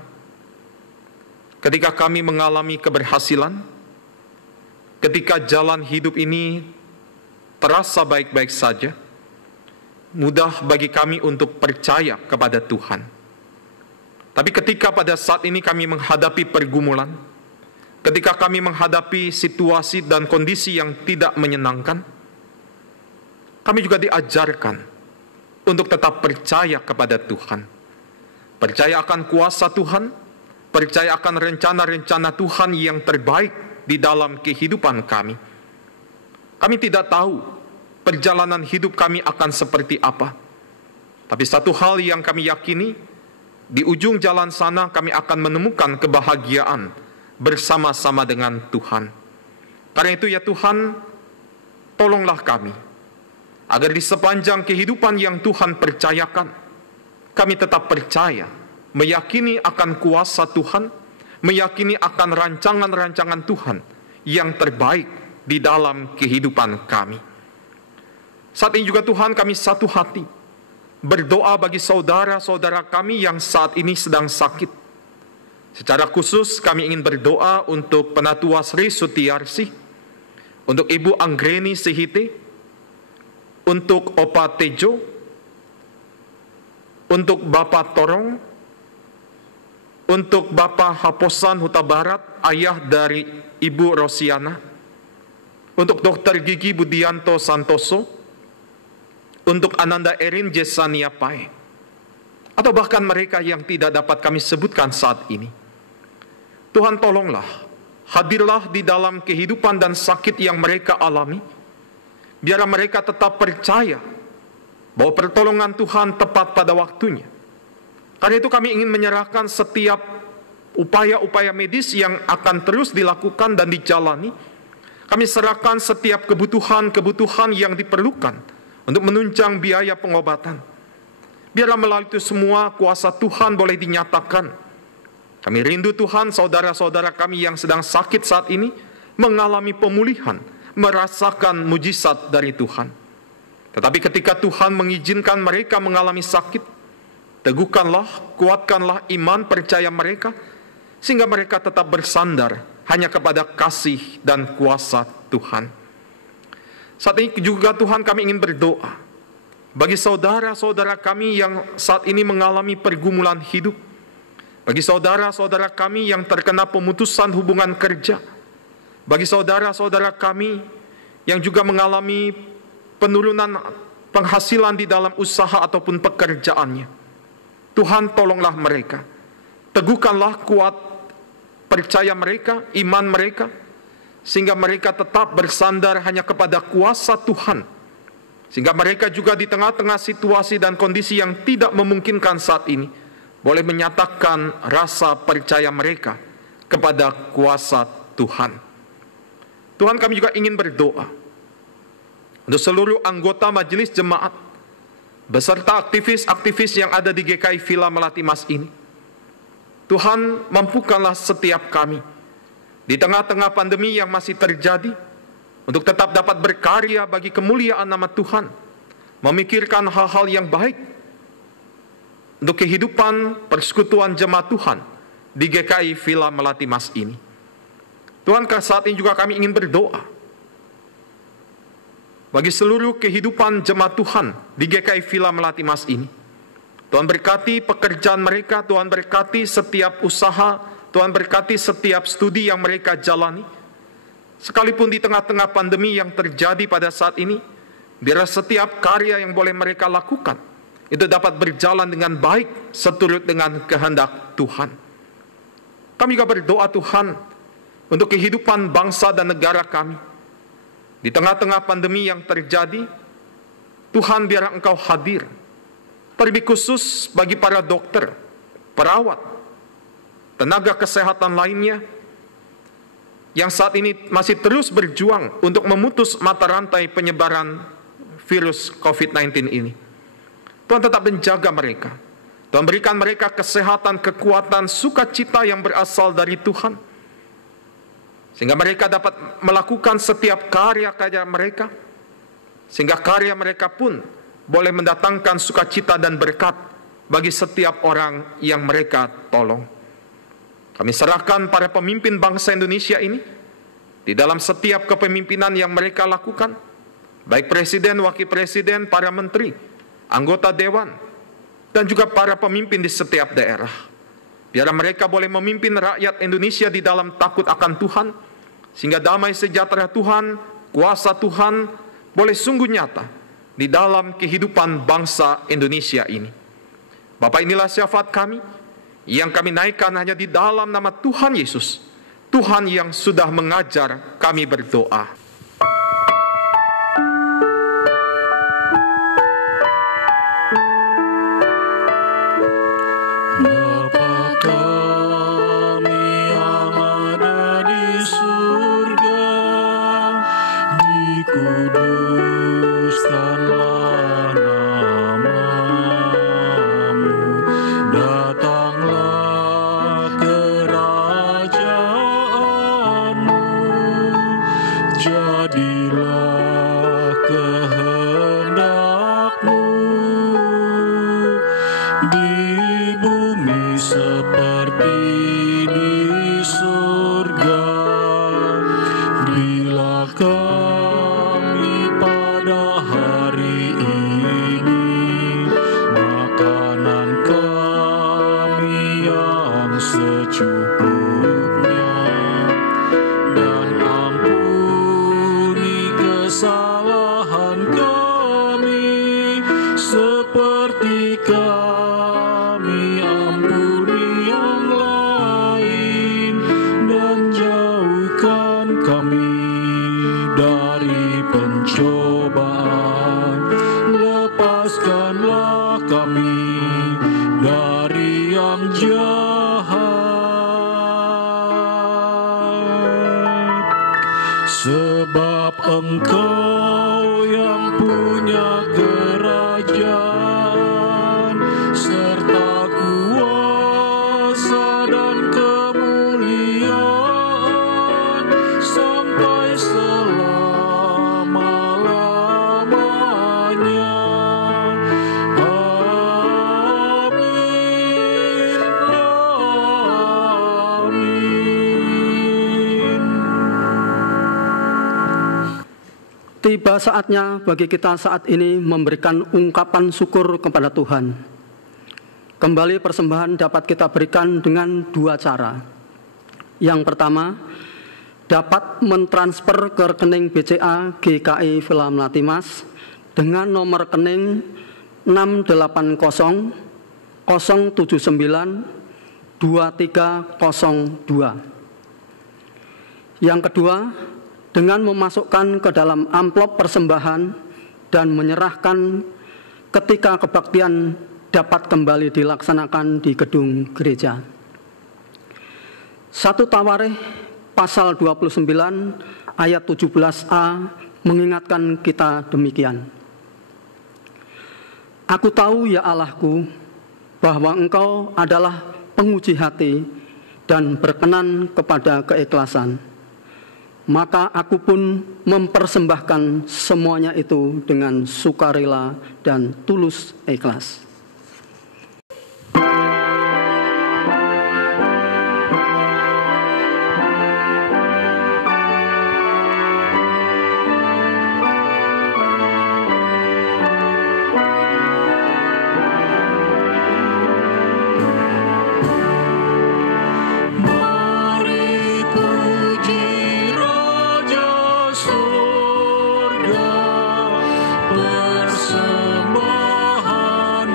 ketika kami mengalami keberhasilan, ketika jalan hidup ini terasa baik-baik saja, mudah bagi kami untuk percaya kepada Tuhan. Tapi ketika pada saat ini kami menghadapi pergumulan, ketika kami menghadapi situasi dan kondisi yang tidak menyenangkan, kami juga diajarkan untuk tetap percaya kepada Tuhan. Percaya akan kuasa Tuhan, percaya akan rencana-rencana Tuhan yang terbaik di dalam kehidupan kami. Kami tidak tahu perjalanan hidup kami akan seperti apa. Tapi satu hal yang kami yakini, di ujung jalan sana kami akan menemukan kebahagiaan bersama-sama dengan Tuhan. Karena itu ya Tuhan, tolonglah kami, agar di sepanjang kehidupan yang Tuhan percayakan, kami tetap percaya, meyakini akan kuasa Tuhan, meyakini akan rancangan-rancangan Tuhan yang terbaik di dalam kehidupan kami. Saat ini juga Tuhan, kami satu hati berdoa bagi saudara-saudara kami yang saat ini sedang sakit. Secara khusus kami ingin berdoa untuk Penatua Sri Sutiarsi, untuk Ibu Anggreni Sihite, untuk Opa Tejo, untuk Bapak Torong, untuk Bapak Haposan Huta Barat, ayah dari Ibu Rosiana, untuk Dr. Gigi Budianto Santoso, untuk Ananda Erin Jesania Pai, atau bahkan mereka yang tidak dapat kami sebutkan saat ini. Tuhan, tolonglah, hadirlah di dalam kehidupan dan sakit yang mereka alami. Biar mereka tetap percaya bahwa pertolongan Tuhan tepat pada waktunya. Karena itu kami ingin menyerahkan setiap upaya-upaya medis yang akan terus dilakukan dan dijalani. Kami serahkan setiap kebutuhan-kebutuhan yang diperlukan untuk menunjang biaya pengobatan. Biarlah melalui itu semua kuasa Tuhan boleh dinyatakan. Kami rindu Tuhan, saudara-saudara kami yang sedang sakit saat ini mengalami pemulihan, merasakan mujizat dari Tuhan. Tetapi ketika Tuhan mengizinkan mereka mengalami sakit, teguhkanlah, kuatkanlah iman percaya mereka, sehingga mereka tetap bersandar hanya kepada kasih dan kuasa Tuhan. Saat ini juga Tuhan, kami ingin berdoa bagi saudara-saudara kami yang saat ini mengalami pergumulan hidup, bagi saudara-saudara kami yang terkena pemutusan hubungan kerja, bagi saudara-saudara kami yang juga mengalami penurunan penghasilan di dalam usaha ataupun pekerjaannya. Tuhan, tolonglah mereka, teguhkanlah kuat percaya mereka, iman mereka, sehingga mereka tetap bersandar hanya kepada kuasa Tuhan, sehingga mereka juga di tengah-tengah situasi dan kondisi yang tidak memungkinkan saat ini boleh menyatakan rasa percaya mereka kepada kuasa Tuhan. Tuhan, kami juga ingin berdoa untuk seluruh anggota majelis jemaat beserta aktivis-aktivis yang ada di GKI Villa Melati Mas ini. Tuhan, mampukanlah setiap kami di tengah-tengah pandemi yang masih terjadi untuk tetap dapat berkarya bagi kemuliaan nama Tuhan, memikirkan hal-hal yang baik untuk kehidupan persekutuan jemaat Tuhan di GKI Villa Melati Mas ini. Tuhan, saat ini juga kami ingin berdoa bagi seluruh kehidupan jemaat Tuhan di GKI Villa Melati Mas ini. Tuhan berkati pekerjaan mereka, Tuhan berkati setiap usaha, Tuhan berkati setiap studi yang mereka jalani. Sekalipun di tengah-tengah pandemi yang terjadi pada saat ini, biarlah setiap karya yang boleh mereka lakukan itu dapat berjalan dengan baik seturut dengan kehendak Tuhan. Kami juga berdoa Tuhan untuk kehidupan bangsa dan negara kami. Di tengah-tengah pandemi yang terjadi, Tuhan biar Engkau hadir, terlebih khusus bagi para dokter, perawat, tenaga kesehatan lainnya, yang saat ini masih terus berjuang untuk memutus mata rantai penyebaran virus COVID-19 ini. Tuhan tetap menjaga mereka. Tuhan berikan mereka kesehatan, kekuatan, sukacita yang berasal dari Tuhan, sehingga mereka dapat melakukan setiap karya-karya mereka, sehingga karya mereka pun boleh mendatangkan sukacita dan berkat bagi setiap orang yang mereka tolong. Kami serahkan para pemimpin bangsa Indonesia ini di dalam setiap kepemimpinan yang mereka lakukan, baik presiden, wakil presiden, para menteri, anggota dewan, dan juga para pemimpin di setiap daerah. Biar mereka boleh memimpin rakyat Indonesia di dalam takut akan Tuhan, sehingga damai sejahtera Tuhan, kuasa Tuhan boleh sungguh nyata di dalam kehidupan bangsa Indonesia ini. Bapak, inilah syafaat kami yang kami naikkan hanya di dalam nama Tuhan Yesus, Tuhan yang sudah mengajar kami berdoa. Bapa kami yang ada di surga, dikuduskanlah namamu, datanglah kerajaanmu, jadilah kehendakmu di bumi seperti di surga. Bila kami pada hari ini makanan kami yang secukupnya, dan ampuni kesalahan kami seperti kami ampuni yang lain, dan jauhkan kami dari pencobaan, lepaskanlah kami dari yang jahat, sebab Engkau yang punya kerajaan serta kuasa dan kemuliaan sampai selama-lamanya. Amin. Amin. Tiba saatnya bagi kita saat ini memberikan ungkapan syukur kepada Tuhan. Kembali persembahan dapat kita berikan dengan dua cara. Yang pertama, dapat mentransfer ke rekening BCA GKI Villa Melati Mas dengan nomor rekening 680 079 2302. Yang kedua, dengan memasukkan ke dalam amplop persembahan dan menyerahkan ketika kebaktian dapat kembali dilaksanakan di gedung gereja. 1 Tawarikh pasal 29 ayat 17a mengingatkan kita demikian. Aku tahu ya Allahku bahwa Engkau adalah penguji hati dan berkenan kepada keikhlasan. Maka aku pun mempersembahkan semuanya itu dengan sukarela dan tulus ikhlas. Persembahan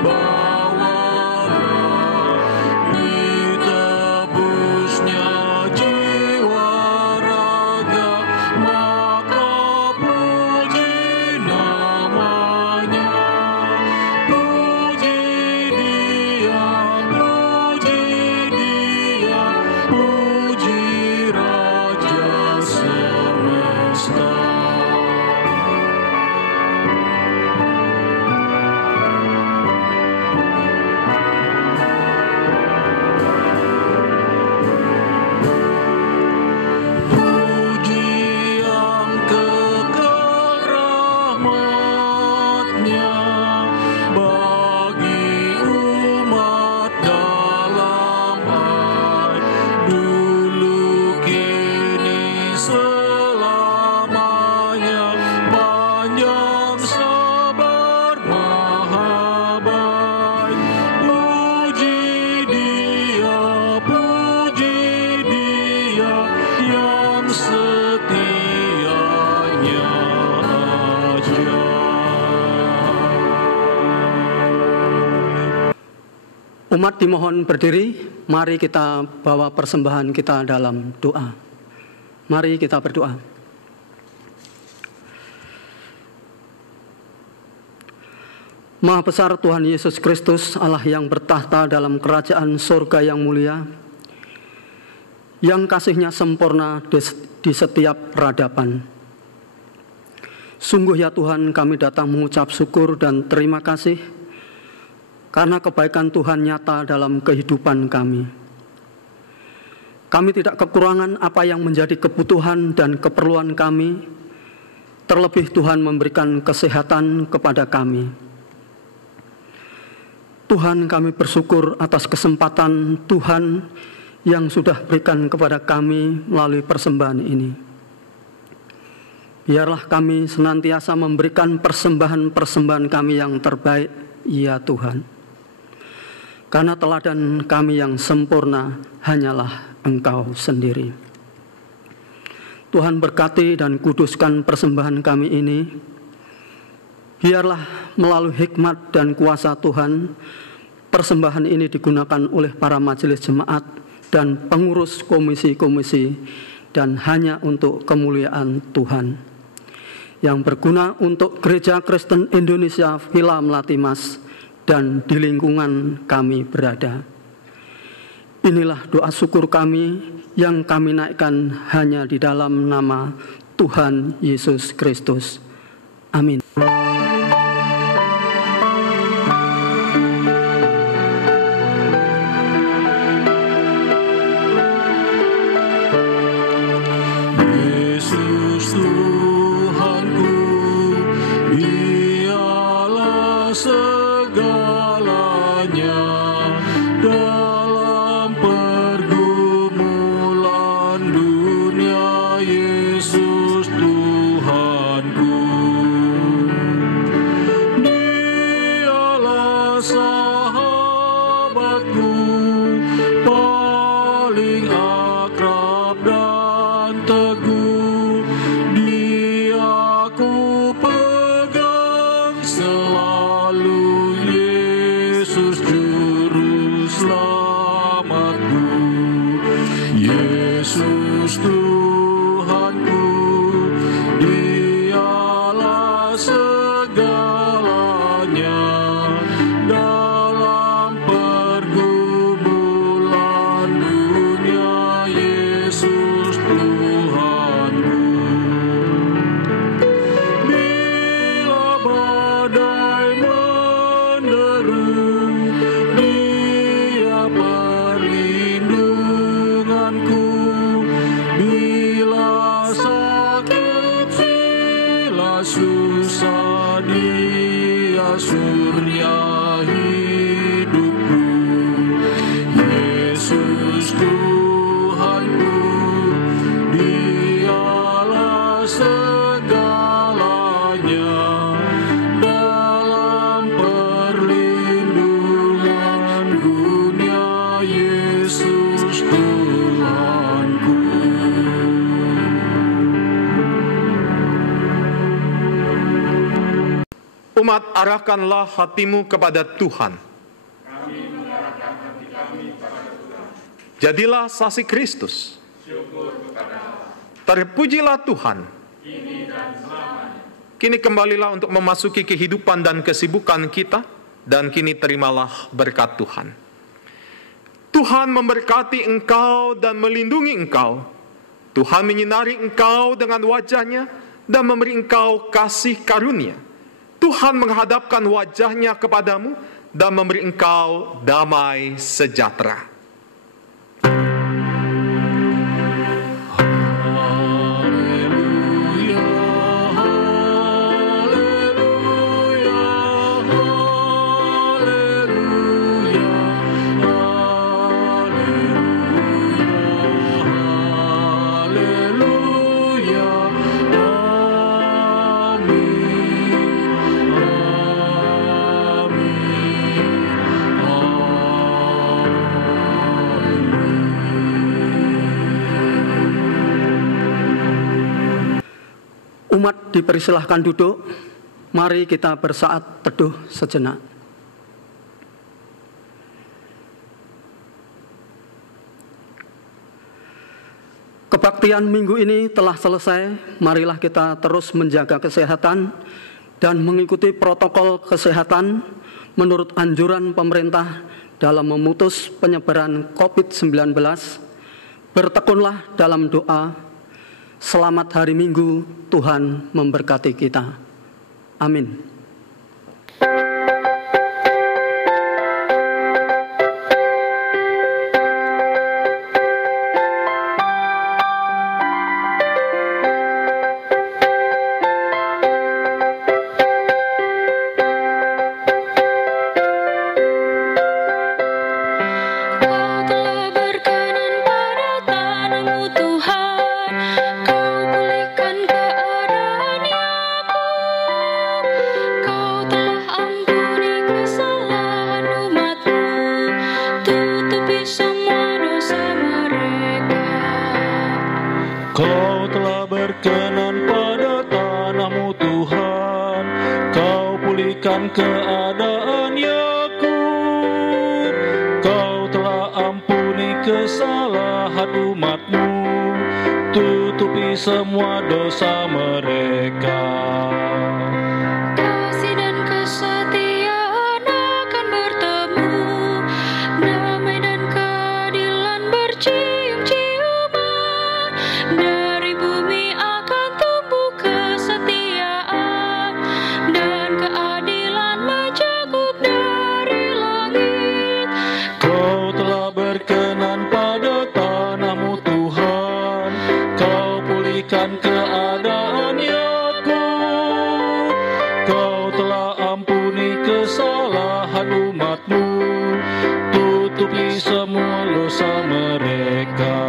setianya aja. Umat dimohon berdiri, mari kita bawa persembahan kita dalam doa. Mari kita berdoa. Maha besar Tuhan Yesus Kristus, Allah yang bertahta dalam kerajaan surga yang mulia, yang kasih-Nya sempurna di setiap peradaban. Sungguh ya Tuhan, kami datang mengucap syukur dan terima kasih karena kebaikan Tuhan nyata dalam kehidupan kami. Kami tidak kekurangan apa yang menjadi kebutuhan dan keperluan kami, terlebih Tuhan memberikan kesehatan kepada kami. Tuhan, kami bersyukur atas kesempatan Tuhan yang sudah berikan kepada kami melalui persembahan ini. Biarlah kami senantiasa memberikan persembahan-persembahan kami yang terbaik, ya Tuhan. Karena teladan kami yang sempurna hanyalah Engkau sendiri. Tuhan berkati dan kuduskan persembahan kami ini. Biarlah melalui hikmat dan kuasa Tuhan, persembahan ini digunakan oleh para majelis jemaat dan pengurus komisi-komisi dan hanya untuk kemuliaan Tuhan, yang berguna untuk Gereja Kristen Indonesia Villa Melati Mas dan di lingkungan kami berada. Inilah doa syukur kami yang kami naikkan hanya di dalam nama Tuhan Yesus Kristus. Amin. Yesus Tuhanku, Dialah segalanya dalam pergumulan dunia. Yesus Tuhanku, Dialah sahabatku paling akrab dan teguh. Dia ku pegang selalu, Yesus juru selamatku. Yesus Tuhanku, Dialah segalanya dalam pergumulan dunia. Yesus Tuhanku, bila badai menderu, Dia perlindunganku. Bila sakit, bila susah, Dia surya hidupku. Yesus Tuhanku, Dialah segalanya dalam perlindungan dunia. Yesus Tuhanku. Umat, arahkanlah hatimu kepada Tuhan. Jadilah saksi Kristus. Terpujilah Tuhan. Kini kembalilah untuk memasuki kehidupan dan kesibukan kita, dan kini terimalah berkat Tuhan. Tuhan memberkati engkau dan melindungi engkau. Tuhan menyinari engkau dengan wajah-Nya dan memberi engkau kasih karunia. Tuhan menghadapkan wajah-Nya kepadamu dan memberi engkau damai sejahtera. Umat dipersilahkan duduk. Mari kita bersaat teduh sejenak. Kebaktian minggu ini telah selesai. Marilah kita terus menjaga kesehatan dan mengikuti protokol kesehatan menurut anjuran pemerintah dalam memutus penyebaran COVID-19. Bertekunlah dalam doa. Selamat hari Minggu, Tuhan memberkati kita. Amin. Kau telah berkenan pada tanahmu Tuhan, Kau pulihkan keadaan Yakub. Kau telah ampuni kesalahan umatmu, tutupi semua dosa mereka. Kasih dan kesetiaan akan bertemu, damai dan keadilan bercium-ciuman. Dari bumi akan tumbuh kesetiaan, dan keadilan mencakup dari langit. Kau telah berkenan pada tanahmu Tuhan, Kau pulihkan keadaan Yakub. Kau telah ampuni kesalahan umatmu, tutupi semua dosa mereka.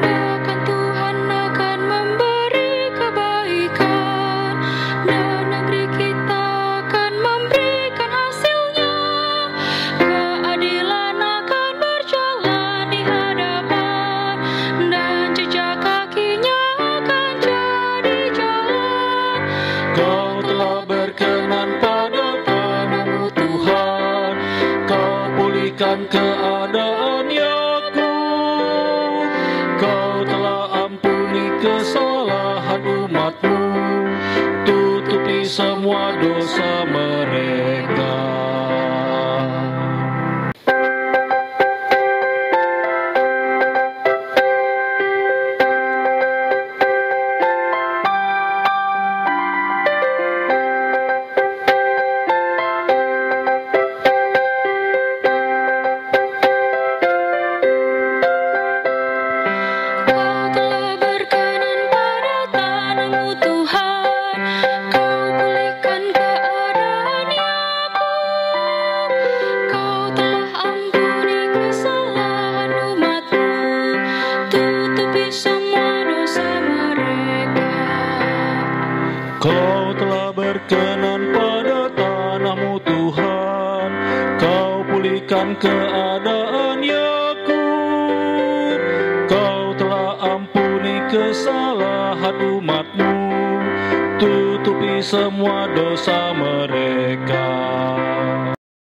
Bahkan Tuhan akan memberi kebaikan, dan negeri kita akan memberikan hasilnya. Keadilan akan berjalan di hadapan, dan jejak kakinya akan jadi jalan. Kau telah berkenan pada tanahmu Tuhan, Kau pulihkan keadaan Yakub. Kau telah ampuni kesalahan umatmu, tutupi semua dosa mereka. Kau telah berkenan pada tanahmu Tuhan, Kau pulihkan keadaan Yakub. Kau telah ampuni kesalahan umatmu, tutupi semua dosa mereka. Kau telah berkenan pada tanahmu Tuhan, Kau pulihkan keadaan Yakub. Kau telah ampuni kesalahan umatmu, tutupi semua dosa mereka.